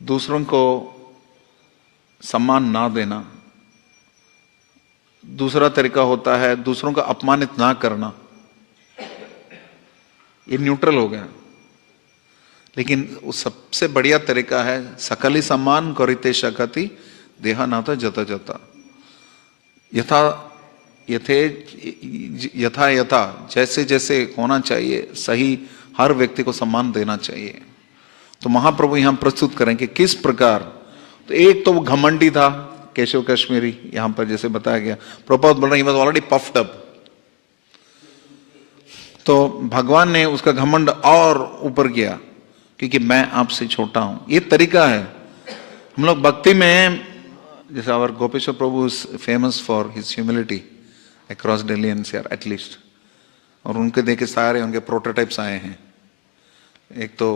दूसरों को सम्मान ना देना, दूसरा तरीका होता है दूसरों को अपमानित ना करना। ये न्यूट्रल हो गया। लेकिन वो सबसे बढ़िया तरीका है सकली सम्मान करिते शकति देहा नाता जता जता, यथा यथे यथा यथा, जैसे जैसे होना चाहिए, सही हर व्यक्ति को सम्मान देना चाहिए। तो महाप्रभु यहां प्रस्तुत करें कि किस प्रकार। तो एक तो वो घमंडी था केशव कश्मीरी, यहां पर जैसे बताया गया, प्रभुपाद बोल रहे हैं, he was already puffed up. तो भगवान ने उसका घमंड और ऊपर किया, क्योंकि मैं आपसे छोटा हूं। ये तरीका है हम लोग भक्ति में, जैसे our Gopeshwar Prabhu is famous for his humility across Delhi NCR at least, और उनके देखे सारे उनके प्रोटोटाइप्स आए हैं। एक तो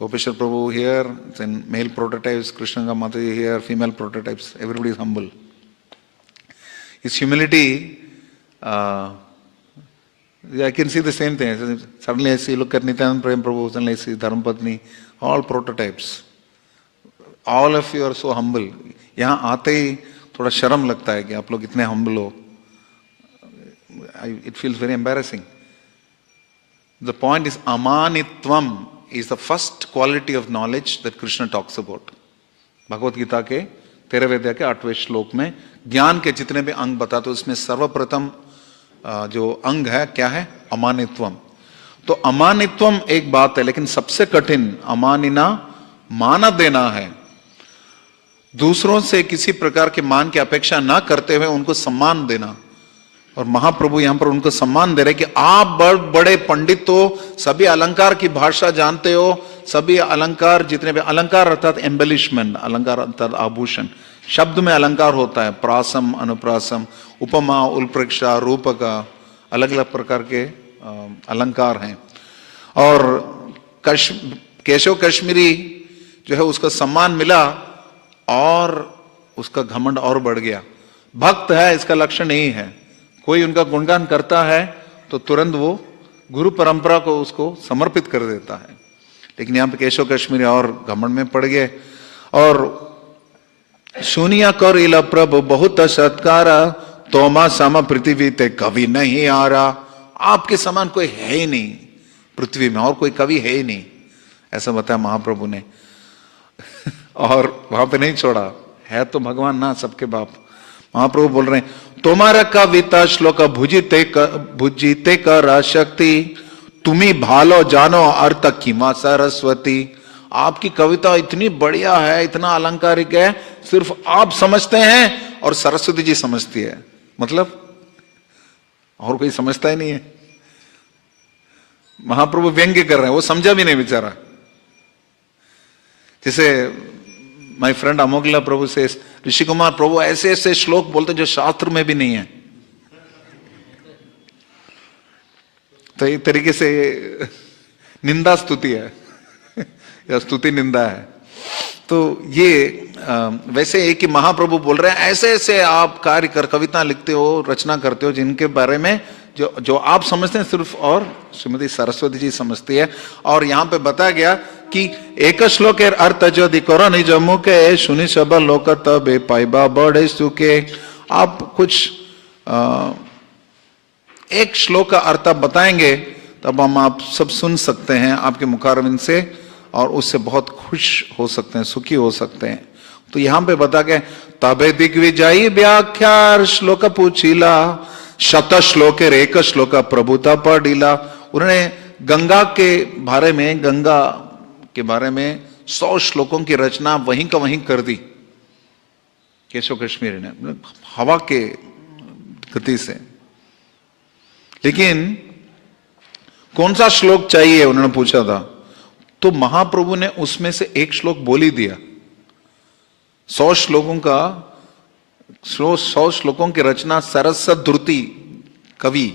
Gopeshwar Prabhu here, then male prototypes, Krishna Mata ji here, female prototypes, everybody is humble. His humility, I can see the same thing. Suddenly I see, look at Nityananda Prem Prabhu, suddenly I see Dharmapatni, all prototypes. All of you are so humble. यहाँ आते ही थोड़ा शर्म लगता है कि आप लोग इतने humble हो. It feels very embarrassing. The point is, amanitvam is the first quality of knowledge that Krishna talks about. Bhagavad Gita के 13वें अध्याय के 8वें श्लोक में ज्ञान के जितने भी अंग बताते, उसमें सर्वप्रथम जो अंग है क्या है? अमानित्वम। तो अमानित्वम एक बात है, लेकिन सबसे कठिन अमानिना मान देना है। दूसरों से किसी प्रकार के मान की अपेक्षा ना करते हुए उनको सम्मान देना। और महाप्रभु यहां पर उनको सम्मान दे रहे कि आप बड़े पंडित हो, सभी अलंकार की भाषा जानते हो, सभी अलंकार जितने भी अलंकार अर्थात एम्बेलिशमेंट, अलंकार अर्थात आभूषण, शब्द में अलंकार होता है, प्रासम, अनुप्रासम, उपमा, उल्प्रेक्षा, रूपका, अलग अलग प्रकार के अलंकार हैं। और केशव कश्मीरी जो है उसका सम्मान मिला और उसका घमंड और बढ़ गया। भक्त है इसका लक्षण नहीं है, कोई उनका गुणगान करता है तो तुरंत वो गुरु परंपरा को उसको समर्पित कर देता है। लेकिन यहां पे केशव कश्मीरी और घमंड में पड़ गए। और सुनिया कर इला प्रभु बहुत सत्कारा, तोमा सम पृथ्वी ते कवि नहीं आ रहा। आपके समान कोई है ही नहीं पृथ्वी में, और कोई कवि है ही नहीं, ऐसा बताया महाप्रभु ने। और वहां पे नहीं छोड़ा, है तो भगवान ना सबके बाप। महाप्रभु बोल रहे हैं, तुम्हारा कविता श्लोक भुजिते कर शक्ति, तुम्ही भालो जानो अर्थ किमा सरस्वती। आपकी कविता इतनी बढ़िया है, इतना अलंकारिक है, सिर्फ आप समझते हैं और सरस्वती जी समझती है। मतलब और कोई समझता ही नहीं है। महाप्रभु व्यंग्य कर रहे हैं, वो समझा भी नहीं बेचारा। जैसे माय फ्रेंड अमोगला प्रभु से, ऋषि कुमार प्रभु ऐसे ऐसे श्लोक बोलते जो शास्त्र में भी नहीं है। तो एक तरीके से निंदा स्तुति है या स्तुति निंदा है। तो ये वैसे एक ही महाप्रभु बोल रहे हैं, ऐसे ऐसे आप कार्य कर, कविता लिखते हो, रचना करते हो, जिनके बारे में जो आप समझते हैं सिर्फ और श्रीमती सरस्वती जी समझती है। और यहाँ पे बताया गया कि एक श्लोक अर्थ जो दिकोरो निज मुखे, सुनि सब लोक तबे पाइबा बड़े सुखे। आप कुछ एक श्लोक का अर्थ आप बताएंगे तब हम आप सब सुन सकते हैं आपके मुखारविंद से, और उससे बहुत खुश हो सकते हैं, सुखी हो सकते हैं। तो यहां पे बता के तबे दिग्विजयी व्याख्या श्लोक पूछीला, शत श्लोक एक श्लोक प्रभुता पढ़ीला। उन्होंने गंगा के बारे में 100 श्लोकों की रचना वहीं का वहीं कर दी केशव कश्मीरी ने, हवा के गति से। लेकिन कौन सा श्लोक चाहिए उन्होंने पूछा था, तो महाप्रभु ने उसमें से एक श्लोक बोल ही दिया। 100 श्लोकों की रचना सरस्वत द्रुति कवि,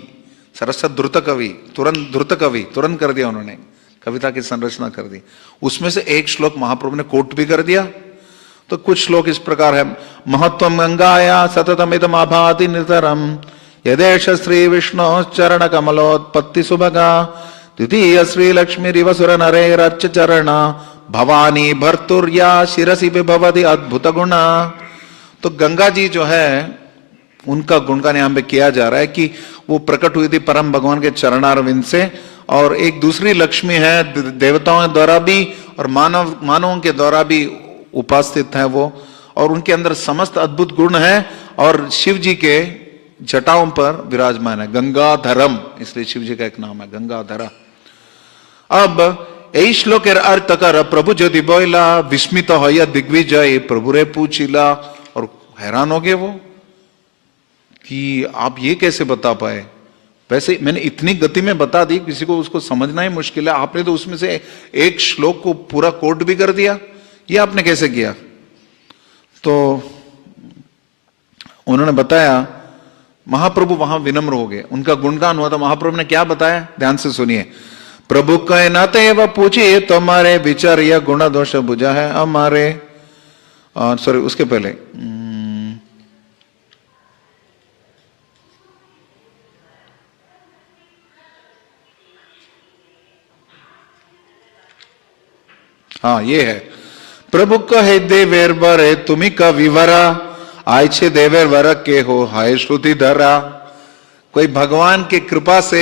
सरस्वत द्रुत कवि, द्रुत कवि तुरंत कर दिया उन्होंने, कविता की संरचना कर दी। उसमें से एक श्लोक महाप्रभु ने कोट भी कर दिया। तो कुछ श्लोक इस प्रकार है, महत्वम गंगाया सततमिदम आभाति नितरम, यदेश श्री विष्णु चरण कमलोत्पत्ति सुभगा, द्वितीय श्री लक्ष्मी रिवसुर नरे रच चरण, भवानी भर्तुर्या शिरसी विभवति अद्भुत गुणा। तो गंगा जी जो है उनका गुणगान यहाँ पे किया जा रहा है कि वो प्रकट हुई थी परम भगवान के चरणारविंद से। और एक दूसरी लक्ष्मी है, देवताओं के द्वारा भी और मानवों के द्वारा भी उपास्थित है वो, और उनके अंदर समस्त अद्भुत गुण है, और शिव जी के जटाओं पर विराजमान है। गंगाधरम, इसलिए शिव जी का एक नाम है गंगाधरा। अब यही श्लोक अर्थ कर प्रभु यदि बोला, विस्मित हो या दिग्विजय प्रभु रे पूछिला। और हैरान हो गए वो कि आप ये कैसे बता पाए। वैसे मैंने इतनी गति में बता दी, किसी को उसको समझना ही मुश्किल है। आपने तो उसमें से एक श्लोक को पूरा कोट भी कर दिया, ये आपने कैसे किया? तो उन्होंने बताया, महाप्रभु वहां विनम्र हो गए, उनका गुणगान हुआ था। महाप्रभु ने क्या बताया, ध्यान से सुनिए। प्रभु कहे नाते वह पूछिए तुम्हारे विचार या गुण दोष बुझा है हमारे, सॉरी उसके पहले हाँ ये है, प्रभु कहे देवेर बरे तुम्ही का विवरा आय छे देवेर वर के हो हाय श्रुति धरा। कोई भगवान की कृपा से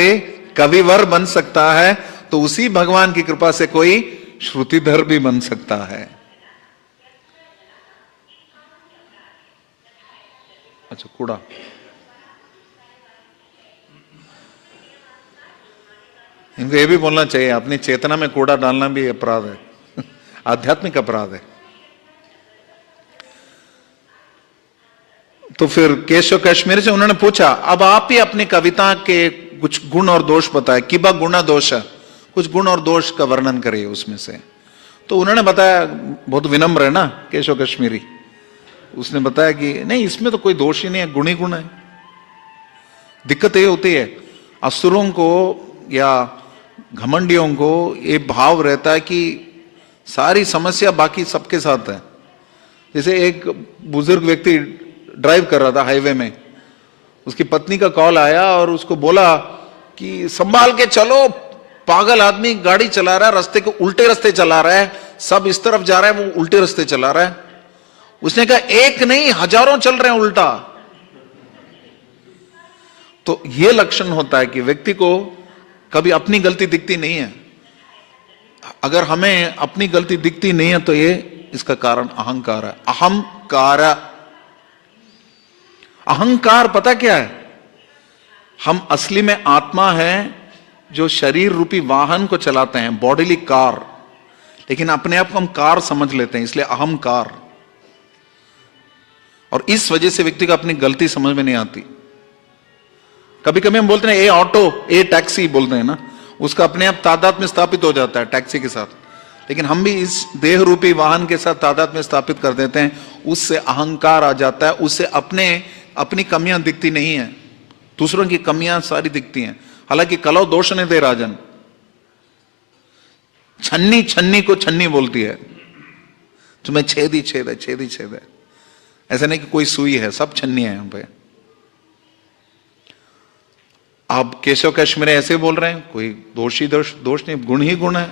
कविवर बन सकता है, तो उसी भगवान की कृपा से कोई श्रुतिधर भी बन सकता है। अच्छा कूड़ा, इनको ये भी बोलना चाहिए, अपनी चेतना में कूड़ा डालना भी अपराध है, आध्यात्मिक अपराध है। तो फिर केशव कश्मीर से उन्होंने पूछा, अब आप ही अपनी कविता के कुछ गुण और दोष बताए, किबा गुणा दोष, कुछ गुण और दोष का वर्णन करिए उसमें से। तो उन्होंने बताया, बहुत विनम्र है ना केशव कश्मीरी, उसने बताया कि नहीं इसमें तो कोई दोष ही नहीं है, गुण ही गुण है। दिक्कत ये होती है असुरों को या घमंडियों को, ये भाव रहता है कि सारी समस्या बाकी सबके साथ है। जैसे एक बुजुर्ग व्यक्ति ड्राइव कर रहा था हाईवे में, उसकी पत्नी का कॉल आया और उसको बोला कि संभाल के चलो, पागल आदमी गाड़ी चला रहा है, रास्ते को उल्टे रास्ते चला रहा है, सब इस तरफ जा रहा है, वो उल्टे रास्ते चला रहा है। उसने कहा एक नहीं हजारों चल रहे हैं उल्टा। तो यह लक्षण होता है कि व्यक्ति को कभी अपनी गलती दिखती नहीं है। अगर हमें अपनी गलती दिखती नहीं है तो ये इसका कारण अहंकार है। अहंकार, अहंकार पता क्या है, हम असली में आत्मा है जो शरीर रूपी वाहन को चलाते हैं, बॉडीली कार, लेकिन अपने आप को हम कार समझ लेते हैं, इसलिए अहंकार। और इस वजह से व्यक्ति को अपनी गलती समझ में नहीं आती। कभी कभी हम बोलते हैं ए ऑटो, ए टैक्सी बोलते हैं ना, उसका अपने आप तादाद में स्थापित हो जाता है टैक्सी के साथ, लेकिन हम भी इस देह रूपी वाहन के साथ तादाद में स्थापित कर देते हैं, उससे अहंकार आ जाता है, उससे अपनी कमियां दिखती नहीं है, दूसरों की कमियां सारी दिखती हैं। हालांकि कलो दोष ने दे राजन, छन्नी छन्नी को छन्नी बोलती है, तुम्हें छेद ही छेद है, छेद ही छेद है। ऐसा नहीं कि कोई सुई है, सब छन्नी है यहां पे। आप केशव कश्मीर ऐसे बोल रहे हैं, कोई दोष नहीं, गुण ही गुण है।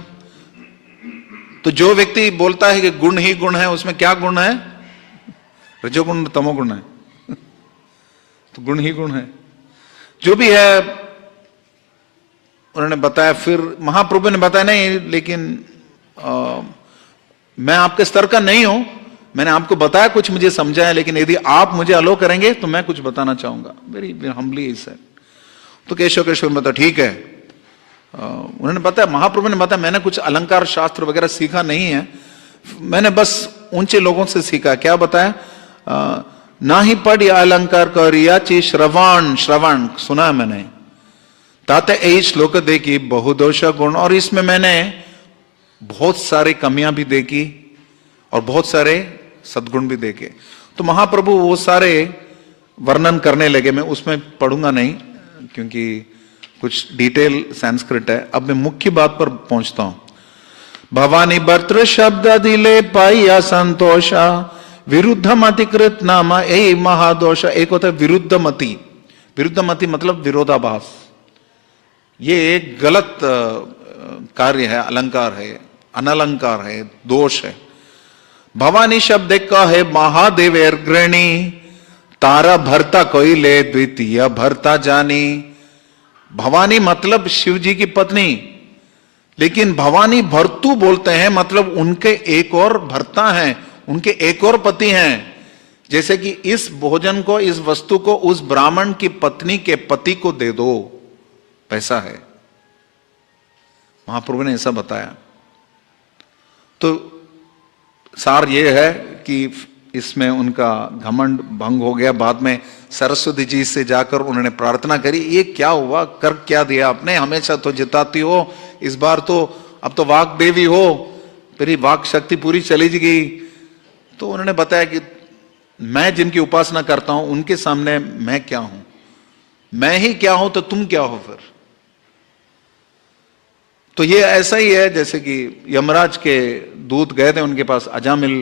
तो जो व्यक्ति बोलता है कि गुण ही गुण है, उसमें क्या गुण है, रजोगुण तमोगुण है, तो गुण ही गुण है। जो भी है उन्होंने बताया। फिर महाप्रभु ने बताया नहीं, लेकिन मैं आपके स्तर का नहीं हूं, मैंने आपको बताया, कुछ मुझे समझा है, लेकिन यदि आप मुझे अलो करेंगे तो मैं कुछ बताना चाहूंगा, वेरी हम्बली इज है। तो केशव केशव ने बताया ठीक है। उन्होंने बताया, महाप्रभु ने बताया, मैंने कुछ अलंकार शास्त्र वगैरह सीखा नहीं है, मैंने बस ऊंचे लोगों से सीखा। क्या बताया, ना ही पढ़ अलंकार करिया ची श्रवण, श्रवण सुना मैंने, ताते यही श्लोक देखी बहुदोष गुण, और इसमें मैंने बहुत सारी कमियां भी देखी और बहुत सारे सद्गुण भी देखे। तो महाप्रभु वो सारे वर्णन करने लगे। मैं उसमें पढ़ूंगा नहीं क्योंकि कुछ डिटेल संस्कृत है। अब मैं मुख्य बात पर पहुंचता हूं। भवानी भर्तृ शब्द दिले पाइया संतोषा, विरुद्ध मतिकृत नामा यही महादोष। एक होता है विरुद्ध मति, विरुद्ध मति मतलब विरोधाभास, ये एक गलत कार्य है, अलंकार है, अनलंकार है, दोष है। भवानी शब्द का है महादेव अग्रणी, तारा भरता कोई ले द्वितीय भरता जानी। भवानी मतलब शिव जी की पत्नी, लेकिन भवानी भर्तु बोलते हैं, मतलब उनके एक और भर्ता हैं, उनके एक और पति हैं। जैसे कि इस भोजन को, इस वस्तु को उस ब्राह्मण की पत्नी के पति को दे दो, पैसा है। महाप्रभु ने ऐसा बताया। तो सार यह है कि इसमें उनका घमंड भंग हो गया। बाद में सरस्वती जी से जाकर उन्होंने प्रार्थना करी, ये क्या हुआ, कर क्या दिया आपने, हमेशा तो जिताती हो, इस बार तो अब तो वाक देवी हो, मेरी वाक शक्ति पूरी चली गई। तो उन्होंने बताया कि मैं जिनकी उपासना करता हूं उनके सामने मैं क्या हूं, मैं ही क्या हूं तो तुम क्या हो फिर। तो ये ऐसा ही है जैसे कि यमराज के दूत गए थे उनके पास, अजामिल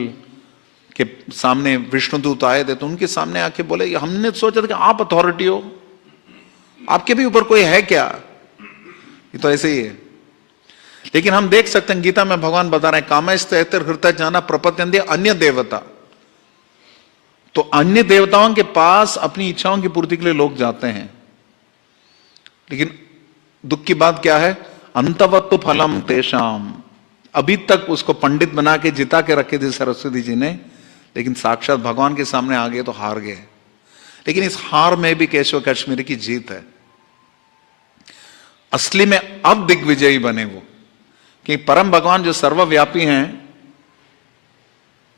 के सामने विष्णुदूत आए थे, तो उनके सामने आके बोले हमने सोचा था कि आप अथॉरिटी हो, आपके भी ऊपर कोई है क्या। ये तो ऐसे ही है। लेकिन हम देख सकते हैं गीता में भगवान बता रहे हैं कामस्तैतर हृतय जाना प्रपत्यन्ते अन्य देवता। तो अन्य देवताओं के पास अपनी इच्छाओं की पूर्ति के लिए लोग जाते हैं, लेकिन दुख की बात क्या है, अंतवत्तु फलम तेषाम। अभी तक उसको पंडित बना के जिता के रखे थे सरस्वती जी ने, लेकिन साक्षात भगवान के सामने आ गए तो हार गए। लेकिन इस हार में भी केशव कश्मीरी की जीत है। असली में अब दिग्विजयी बने वो, कि परम भगवान जो सर्वव्यापी हैं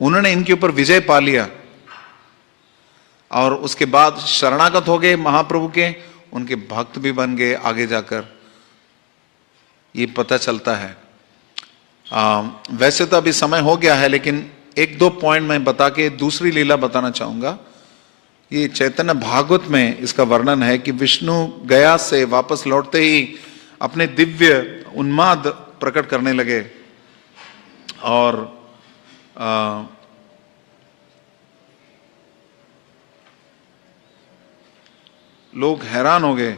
उन्होंने इनके ऊपर विजय पा लिया, और उसके बाद शरणागत हो गए महाप्रभु के, उनके भक्त भी बन गए। आगे जाकर ये पता चलता है। वैसे तो अभी समय हो गया है, लेकिन एक दो पॉइंट मैं बता के दूसरी लीला बताना चाहूंगा। ये चैतन्य भागवत में इसका वर्णन है कि विष्णु गया से वापस लौटते ही अपने दिव्य उन्माद प्रकट करने लगे, और लोग हैरान हो गए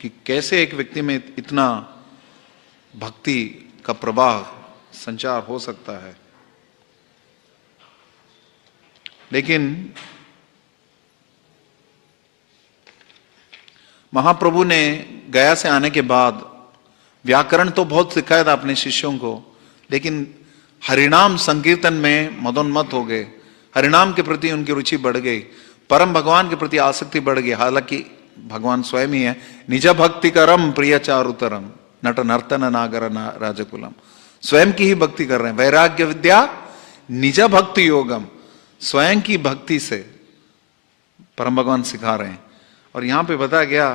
कि कैसे एक व्यक्ति में इतना भक्ति का प्रवाह संचार हो सकता है। लेकिन महाप्रभु ने गया से आने के बाद व्याकरण तो बहुत सिखाया था अपने शिष्यों को, लेकिन हरिनाम संकीर्तन में मदोन्मत्त हो गए। हरिनाम के प्रति उनकी रुचि बढ़ गई, परम भगवान के प्रति आसक्ति बढ़ गई। हालांकि भगवान स्वयं ही है, निज भक्ति करम प्रिय चारुतरम नट नर्तन नागर राजकुलम। स्वयं की ही भक्ति कर रहे हैं। वैराग्य विद्या निज भक्ति योगम, स्वयं की भक्ति से परम भगवान सिखा रहे हैं। और यहां पे बताया गया,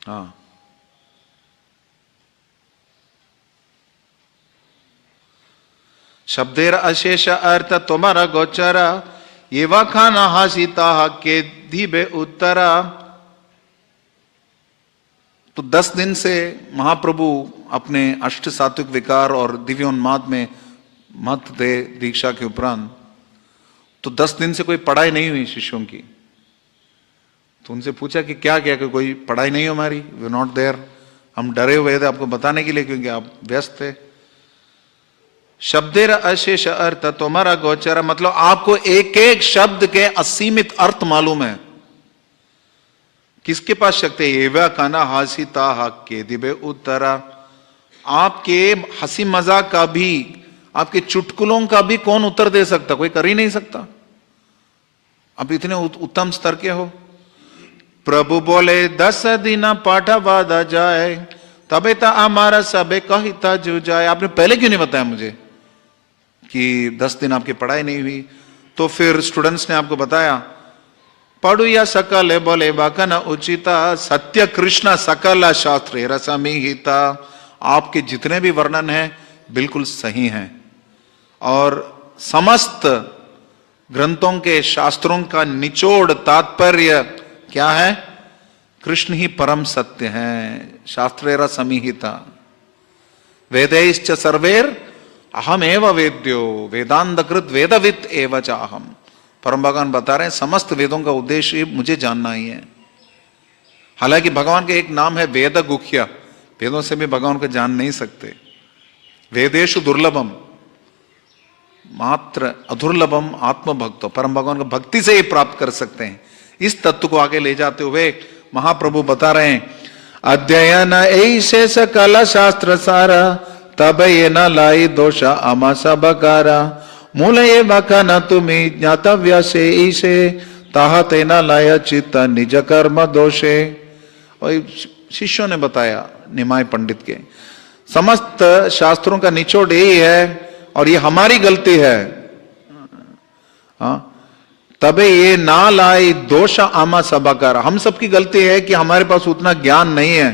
हाँ, शब्देर अशेष अर्थ तुम्हारा गोचरा ये वा खाना हासिता के धीबे उत्तरा। तो 10 दिन से महाप्रभु अपने अष्ट सात्विक विकार और दिव्योन्माद में मत थे दीक्षा के उपरांत। तो 10 दिन से कोई पढ़ाई नहीं हुई शिष्यों की। तो उनसे पूछा कि क्या क्या, कि कोई पढ़ाई नहीं हो हमारी, वी नॉट देयर, हम डरे हुए थे आपको बताने के लिए क्योंकि आप व्यस्त थे। शब्देर अशेष अर्थ तुम्हारा गोचर, मतलब आपको एक एक शब्द के असीमित अर्थ मालूम है। किसके पास शक्ति है? एवा काना हासिता के दिबे उत्तरा। आपके हंसी मजाक का भी, आपके चुटकुलों का भी कौन उत्तर दे सकता? कोई कर ही नहीं सकता। आप इतने उत्तम स्तर के हो। प्रभु बोले 10 दिन पाठा बाधा जाए तबे तो हमारा सबे कहता जो जाए। आपने पहले क्यों नहीं बताया मुझे कि 10 दिन आपकी पढ़ाई नहीं हुई? तो फिर स्टूडेंट्स ने आपको बताया, पढ़ू या सकल बोले बाकन उचिता सत्य कृष्ण सकल शास्त्रे रसमिहिता। आपके जितने भी वर्णन हैं बिल्कुल सही हैं, और समस्त ग्रंथों के शास्त्रों का निचोड़ तात्पर्य क्या है? कृष्ण ही परम सत्य है। शास्त्रेर समिहिता वेदैश्च सर्वेर अहम एव वेद्यो वेदांत कृत वेदवित एव चाहम। परम भगवान बता रहे हैं समस्त वेदों का उद्देश्य मुझे जानना ही है। हालांकि भगवान का एक नाम है वेद गुख्या, वेदों से भी भगवान को जान नहीं सकते। वेदेशु दुर्लभम मात्र अधुर्लभम आत्मभक्तो, परम भगवान को भक्ति से ही प्राप्त कर सकते हैं। इस तत्व को आगे ले जाते हुए महाप्रभु बता रहे हैं, अध्ययन ऐसे सकल शास्त्र सारा तब ये न लाई दोषा अमासा बकारा मूल ये बका न तुम्हें ज्ञातव्य से ईसे ताह तेना लाया चित्त निज कर्म दोषे। और शिष्यों ने बताया निमाय पंडित के, समस्त शास्त्रों का निचोड़ यही है, और ये हमारी गलती है। तबे ये ना लाई दोष आमा सभाकार, हम सबकी गलती है कि हमारे पास उतना ज्ञान नहीं है।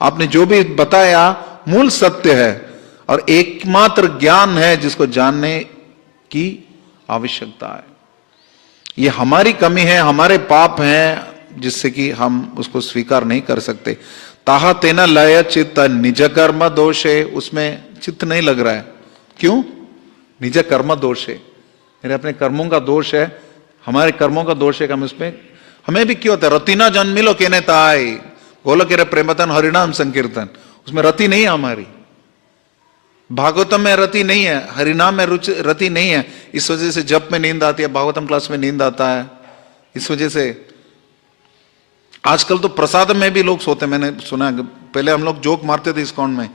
आपने जो भी बताया मूल सत्य है, और एकमात्र ज्ञान है जिसको जानने की आवश्यकता है। ये हमारी कमी है, हमारे पाप हैं, जिससे कि हम उसको स्वीकार नहीं कर सकते। ताहा तेना लय चित्त निज कर्म दोष है, उसमें चित्त नहीं लग रहा है। क्यों? निज कर्म दोष है, मेरे अपने कर्मों का दोष है, हमारे कर्मों का दोष है कि हम उसमें, हमें भी क्यों होता है रतिना जन्मिलो केने ताई गोलक प्रेमतन हरिनाम संकीर्तन, उसमें रति नहीं है हमारी। भागवतम में रति नहीं है, हरिनाम में रति नहीं है, इस वजह से जप में नींद आती है, भागवतम क्लास में नींद आता है। इस वजह से आजकल तो प्रसाद में भी लोग सोते, मैंने सुना। पहले हम लोग जोक मारते थे इस्कॉन में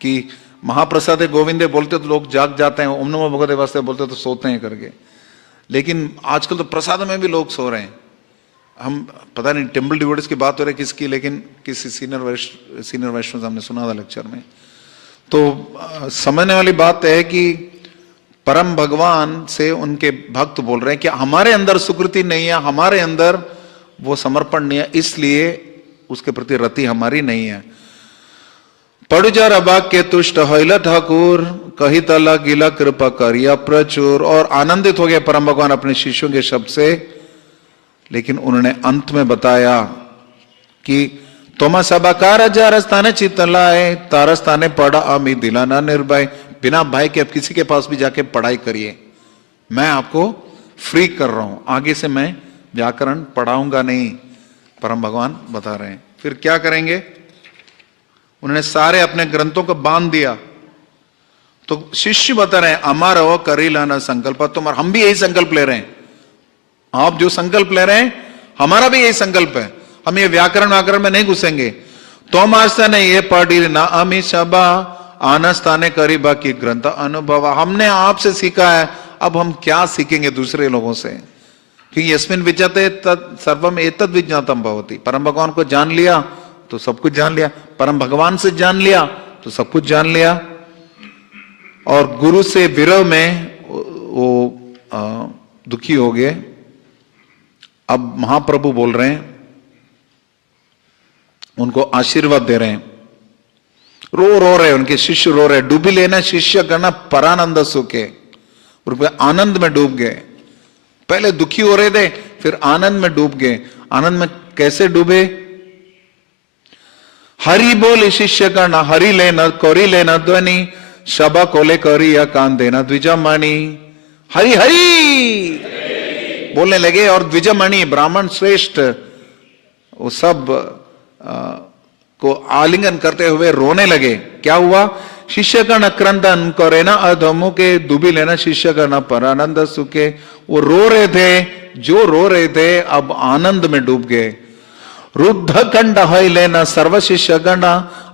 कि महाप्रसाद गोविंदे बोलते तो लोग जाग जाते हैं, ओम नमो भगवते वास्ते बोलते तो सोते हैं करके। लेकिन आजकल तो प्रसाद में भी लोग सो रहे हैं। हम पता नहीं टेम्पल डिवोटीज की बात हो रही है किसकी, लेकिन किसी सीनियर वैष्णव हमने सुना था लेक्चर में। तो समझने वाली बात है कि परम भगवान से उनके भक्त बोल रहे हैं कि हमारे अंदर सुकृति नहीं है, हमारे अंदर वो समर्पण नहीं है, इसलिए उसके प्रति रति हमारी नहीं है। पड़ुजार अबाक के तुष्ट हईला ठाकुर कही तला गिला कृपा करिया प्रचुर, और आनंदित हो गए परम भगवान अपने शिष्यों के शब्द से। लेकिन उन्होंने अंत में बताया कि तोमा सबाकार जारस्ताने चितलाए तारस्ताने पढ़ा अमी दिलाना निर्भय, बिना भय के अब किसी के पास भी जाके पढ़ाई करिए, मैं आपको फ्री कर रहा हूं, आगे से मैं व्याकरण पढ़ाऊंगा नहीं, परम भगवान बता रहे हैं। फिर क्या करेंगे? उन्होंने सारे अपने ग्रंथों को बांध दिया। तो शिष्य बता रहे हैं अमारो करी लाना संकल्प, तुम्हारा, हम भी यही संकल्प ले रहे हैं। आप जो संकल्प ले रहे हैं हमारा भी यही संकल्प है, हम ये व्याकरण में नहीं घुसेंगे। तो मास्ता ने ये पढ़ी ना अमी शबा आनस्ताने करी बाकी ग्रंथ अनुभव, हमने आपसे सीखा है, अब हम क्या सीखेंगे दूसरे लोगों से? क्योंकि यस्मिन विजते तत् सर्वम एतद् विज्ञातम भवति, परम भगवान को जान लिया तो सब कुछ जान लिया, परम भगवान से जान लिया तो सब कुछ जान लिया। और गुरु से विरह में वो दुखी हो गए। अब महाप्रभु बोल रहे हैं, उनको आशीर्वाद दे रहे हैं, रो रहे, उनके शिष्य रो रहे, डूबी लेना शिष्य करना परानंद सुखे, आनंद में डूब गए। पहले दुखी हो रहे थे, फिर आनंद में डूब गए। आनंद में कैसे डूबे? हरि बोल शिष्य करना, हरि लेना कौरी लेना ध्वनि, शबा कोले कौरी या कान देना द्विजमणि, हरि हरि बोलने लगे। और द्विजमणि ब्राह्मण श्रेष्ठ वो सब को आलिंगन करते हुए रोने लगे। क्या हुआ? शिष्य का नक्रंदन करे ना अधमु के, डूबी लेना शिष्य का न परानंद सुखे। वो रो रहे थे, जो रो रहे थे अब आनंद में डूब गए। रुद्ध कंड हई लेना सर्व शिष्य गण,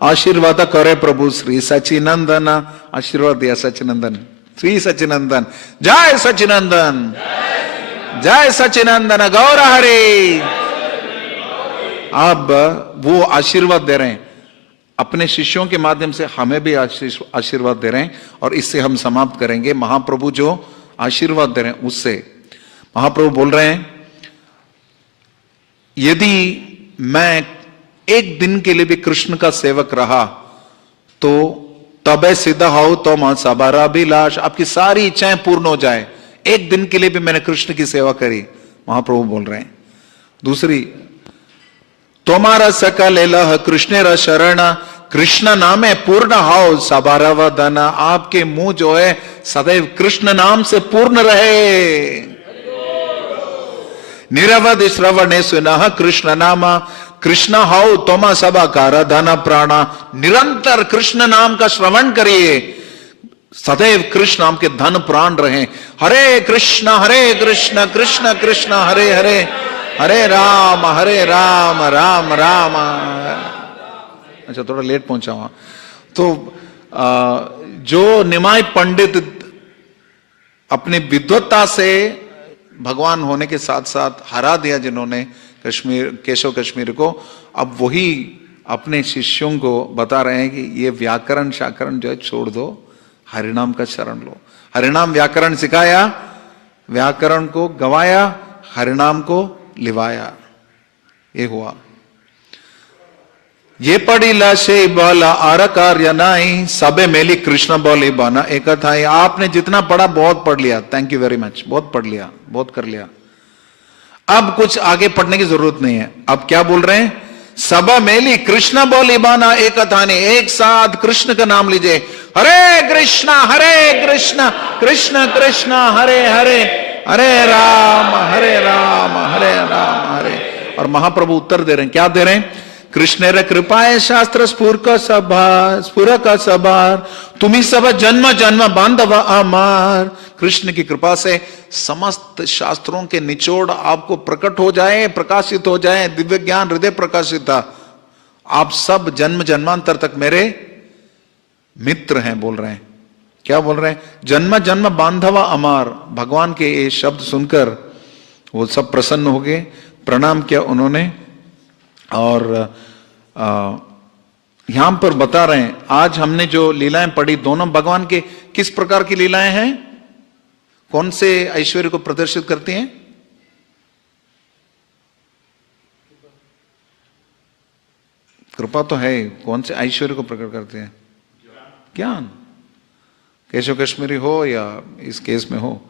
आशीर्वाद करे प्रभु श्री सचिनंदन। आशीर्वाद दिया सचिनंदन, श्री सचिनंदन, जय सचिनंदन, जय सचिनंदन गौर हरि। अब वो आशीर्वाद दे रहे हैं अपने शिष्यों के माध्यम से, हमें भी आशीर्वाद दे रहे हैं। और इससे हम समाप्त करेंगे। महाप्रभु जो आशीर्वाद दे रहे हैं उससे महाप्रभु बोल रहे हैं, यदि मैं एक दिन के लिए भी कृष्ण का सेवक रहा तो तबे सिद्ध हो तो मां सबारा अभिलाष, आपकी सारी इच्छाएं पूर्ण हो जाए। एक दिन के लिए भी मैंने कृष्ण की सेवा करी, महाप्रभु बोल रहे हैं। दूसरी, तुम्हारा सकल लह कृष्ण र शरण, कृष्ण नाम है पूर्ण हाउ सबारा वदना, आपके मुंह जो है सदैव कृष्ण नाम से पूर्ण रहे। निरवध श्रवणे सुना कृष्ण नामा, कृष्ण हाउ तोमा सबा कार धन प्राणा, निरंतर कृष्ण नाम का श्रवण करिए, सदैव कृष्ण नाम के धन प्राण रहे। हरे कृष्ण कृष्ण कृष्ण हरे हरे, हरे राम राम राम। अच्छा थोड़ा लेट पहुंचा वहां। तो जो निमाय पंडित अपनी विद्वत्ता से भगवान होने के साथ साथ हरा दिया जिन्होंने केशव कश्मीर को, अब वही अपने शिष्यों को बता रहे हैं कि ये व्याकरण शाकरण जो है छोड़ दो, हरिनाम का शरण लो। हरिनाम व्याकरण सिखाया, व्याकरण को गवाया, हरिनाम को लिवाया, ये हुआ। ये पढ़ी लाशे बोला आर कार्य नाई सबे मेली कृष्ण बोली बाना एक था। आपने जितना पढ़ा बहुत पढ़ लिया, थैंक यू वेरी मच, बहुत पढ़ लिया, बहुत कर लिया। अब कुछ आगे पढ़ने की जरूरत नहीं है। अब क्या बोल रहे हैं? सब मेली कृष्ण बोली बाना एक था ने, एक साथ कृष्ण का नाम लीजिए, हरे कृष्ण कृष्ण कृष्ण हरे हरे, हरे राम हरे हरे। और महाप्रभु उत्तर दे रहे हैं, क्या दे रहे हैं? कृष्ण रे कृपाए शास्त्र स्फुर का सभार तुम्ही सब जन्म जन्म बांधव अमार। कृष्ण की कृपा से समस्त शास्त्रों के निचोड़ आपको प्रकट हो जाए, प्रकाशित हो जाए, दिव्य ज्ञान हृदय प्रकाशित। आप सब जन्म जन्मांतर तक मेरे मित्र हैं, बोल रहे हैं। क्या बोल रहे हैं? जन्म जन्म बांधवा अमार। भगवान के ये शब्द सुनकर वो सब प्रसन्न हो गए, प्रणाम किया उन्होंने। और यहां पर बता रहे हैं, आज हमने जो लीलाएं पढ़ी, दोनों भगवान के किस प्रकार की लीलाएं हैं? कौन से ऐश्वर्य को प्रदर्शित करती हैं? कृपा तो है, कौन से ऐश्वर्य को प्रकट करते हैं? ज्ञान। केशव कश्मीरी हो या इस केस में हो,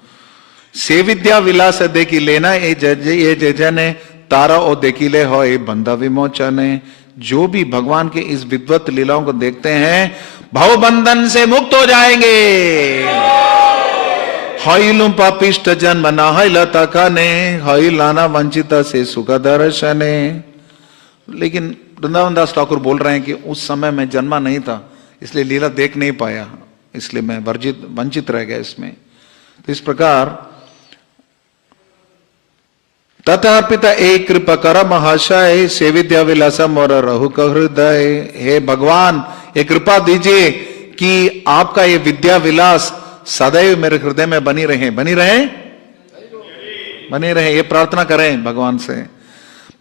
से विद्या विलास देखी लेना ये जजने तारा ओ देखिले हो बंधा विमोचने। जो भी भगवान के इस विद्वत लीलाओं को देखते हैं भव बंधन से मुक्त हो जाएंगे। हईलु पापिष्ट जन्म ना हईलता कने, हईलाना वंचिता से सुख दर्शने। लेकिन वृंदावन दास ठाकुर बोल रहे हैं कि उस समय मैं जन्मा नहीं था, इसलिए लीला देख नहीं पाया, इसलिए मैं वंचित रह गया इसमें। तो इस प्रकार तथा पिता एक कृपा कर महाशय से विद्या विलासा मोर रहु का हृदय। हे भगवान, ये कृपा दीजिए कि आपका ये विद्या विलास सदैव मेरे हृदय में बनी रहे, बनी रहे, बनी रहे। ये प्रार्थना करें भगवान से।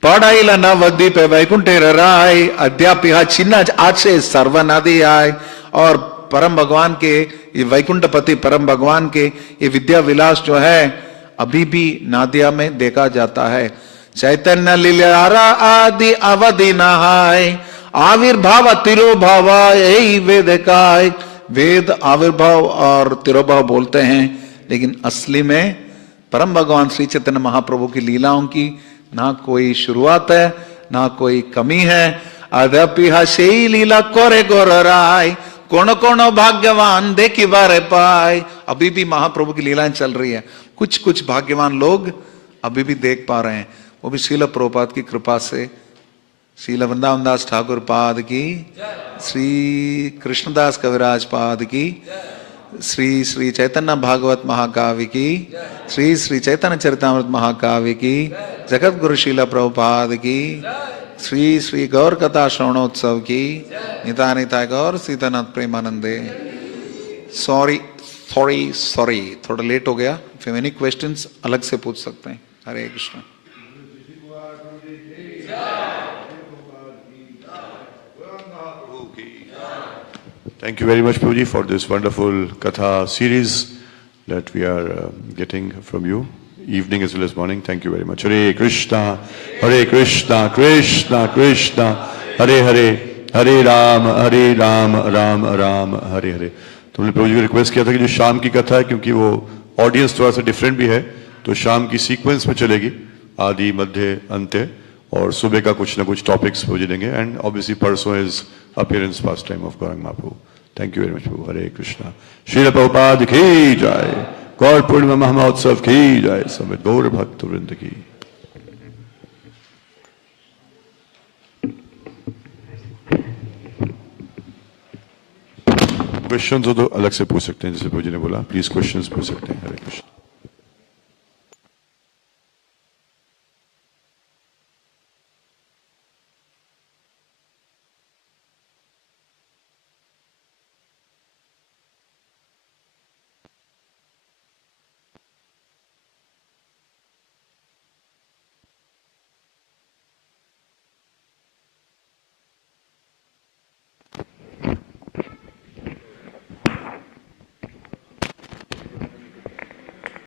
पढ़ाई न वद्दी पे वैकुंठे राय अध्यापिहा छिन्ना आज से सर्वनादि आय। और परम भगवान के ये वैकुंठपति परम भगवान के ये विद्या विलास जो है अभी भी नादिया में देखा जाता है। चैतन्य लीला आदि अवधि नहाय आविर्भाव तिरोभाव यही वेद काय। वेद आविर्भाव और तिरोभाव बोलते हैं, लेकिन असली में परम भगवान श्री चैतन्य महाप्रभु की लीलाओं की ना कोई शुरुआत है ना कोई कमी है। अद्यापि हसी लीला कोरे गोर राय कौन कौन भाग्यवान देखी बारे पाए। अभी भी महाप्रभु की लीलाएं चल रही है, कुछ कुछ भाग्यवान लोग अभी भी देख पा रहे हैं, वो भी श्रील प्रभुपाद की कृपा से। श्रील वृंदावन दास ठाकुर पाद की, श्री कृष्णदास कविराज पाद की, श्री श्री चैतन्य भागवत महाकाव्य की, श्री श्री चैतन्य चरितामृत महाकाव्य की, जगत गुरु श्रील प्रभुपाद की, श्री श्री गौर कथा श्रवणोत्सव की, निताय निताय गौर सीतानाथ प्रेमानंदे। सॉरी थोड़ा लेट हो गया। इफ एनी क्वेश्चंस अलग से पूछ सकते हैं। हरे Krishna. Thank you very much, Prabhuji, for this wonderful Katha series that we are getting from you, evening as well as morning. Thank you very much. Hare Krishna, Krishna Krishna, Hare Hare, Hare Ram, Ram Ram, Hare Hare. तो हमने प्रभु जी को request किया था कि जो शाम की कथा है, क्योंकि वो ऑडियंस थोड़ा सा डिफरेंट भी है, तो शाम की सीक्वेंस में चलेगी, आदि मध्य अंत्य, और सुबह का कुछ ना कुछ टॉपिक्स प्रभु जी देंगे। एंड ऑब्वियसली परसों is appearance past time of Gaurang Mahaprabhu. Thank you very much Prabhu. Hare Krishna. Srila Prabhupada की जय। गौर पूर्णिमा महोत्सव की जय। समेत गौर भक्त वृंद की। क्वेश्चन हो तो अलग से पूछ सकते हैं, जैसे प्रभु जी ने बोला, प्लीज क्वेश्चंस पूछ सकते हैं। हरे कृष्ण।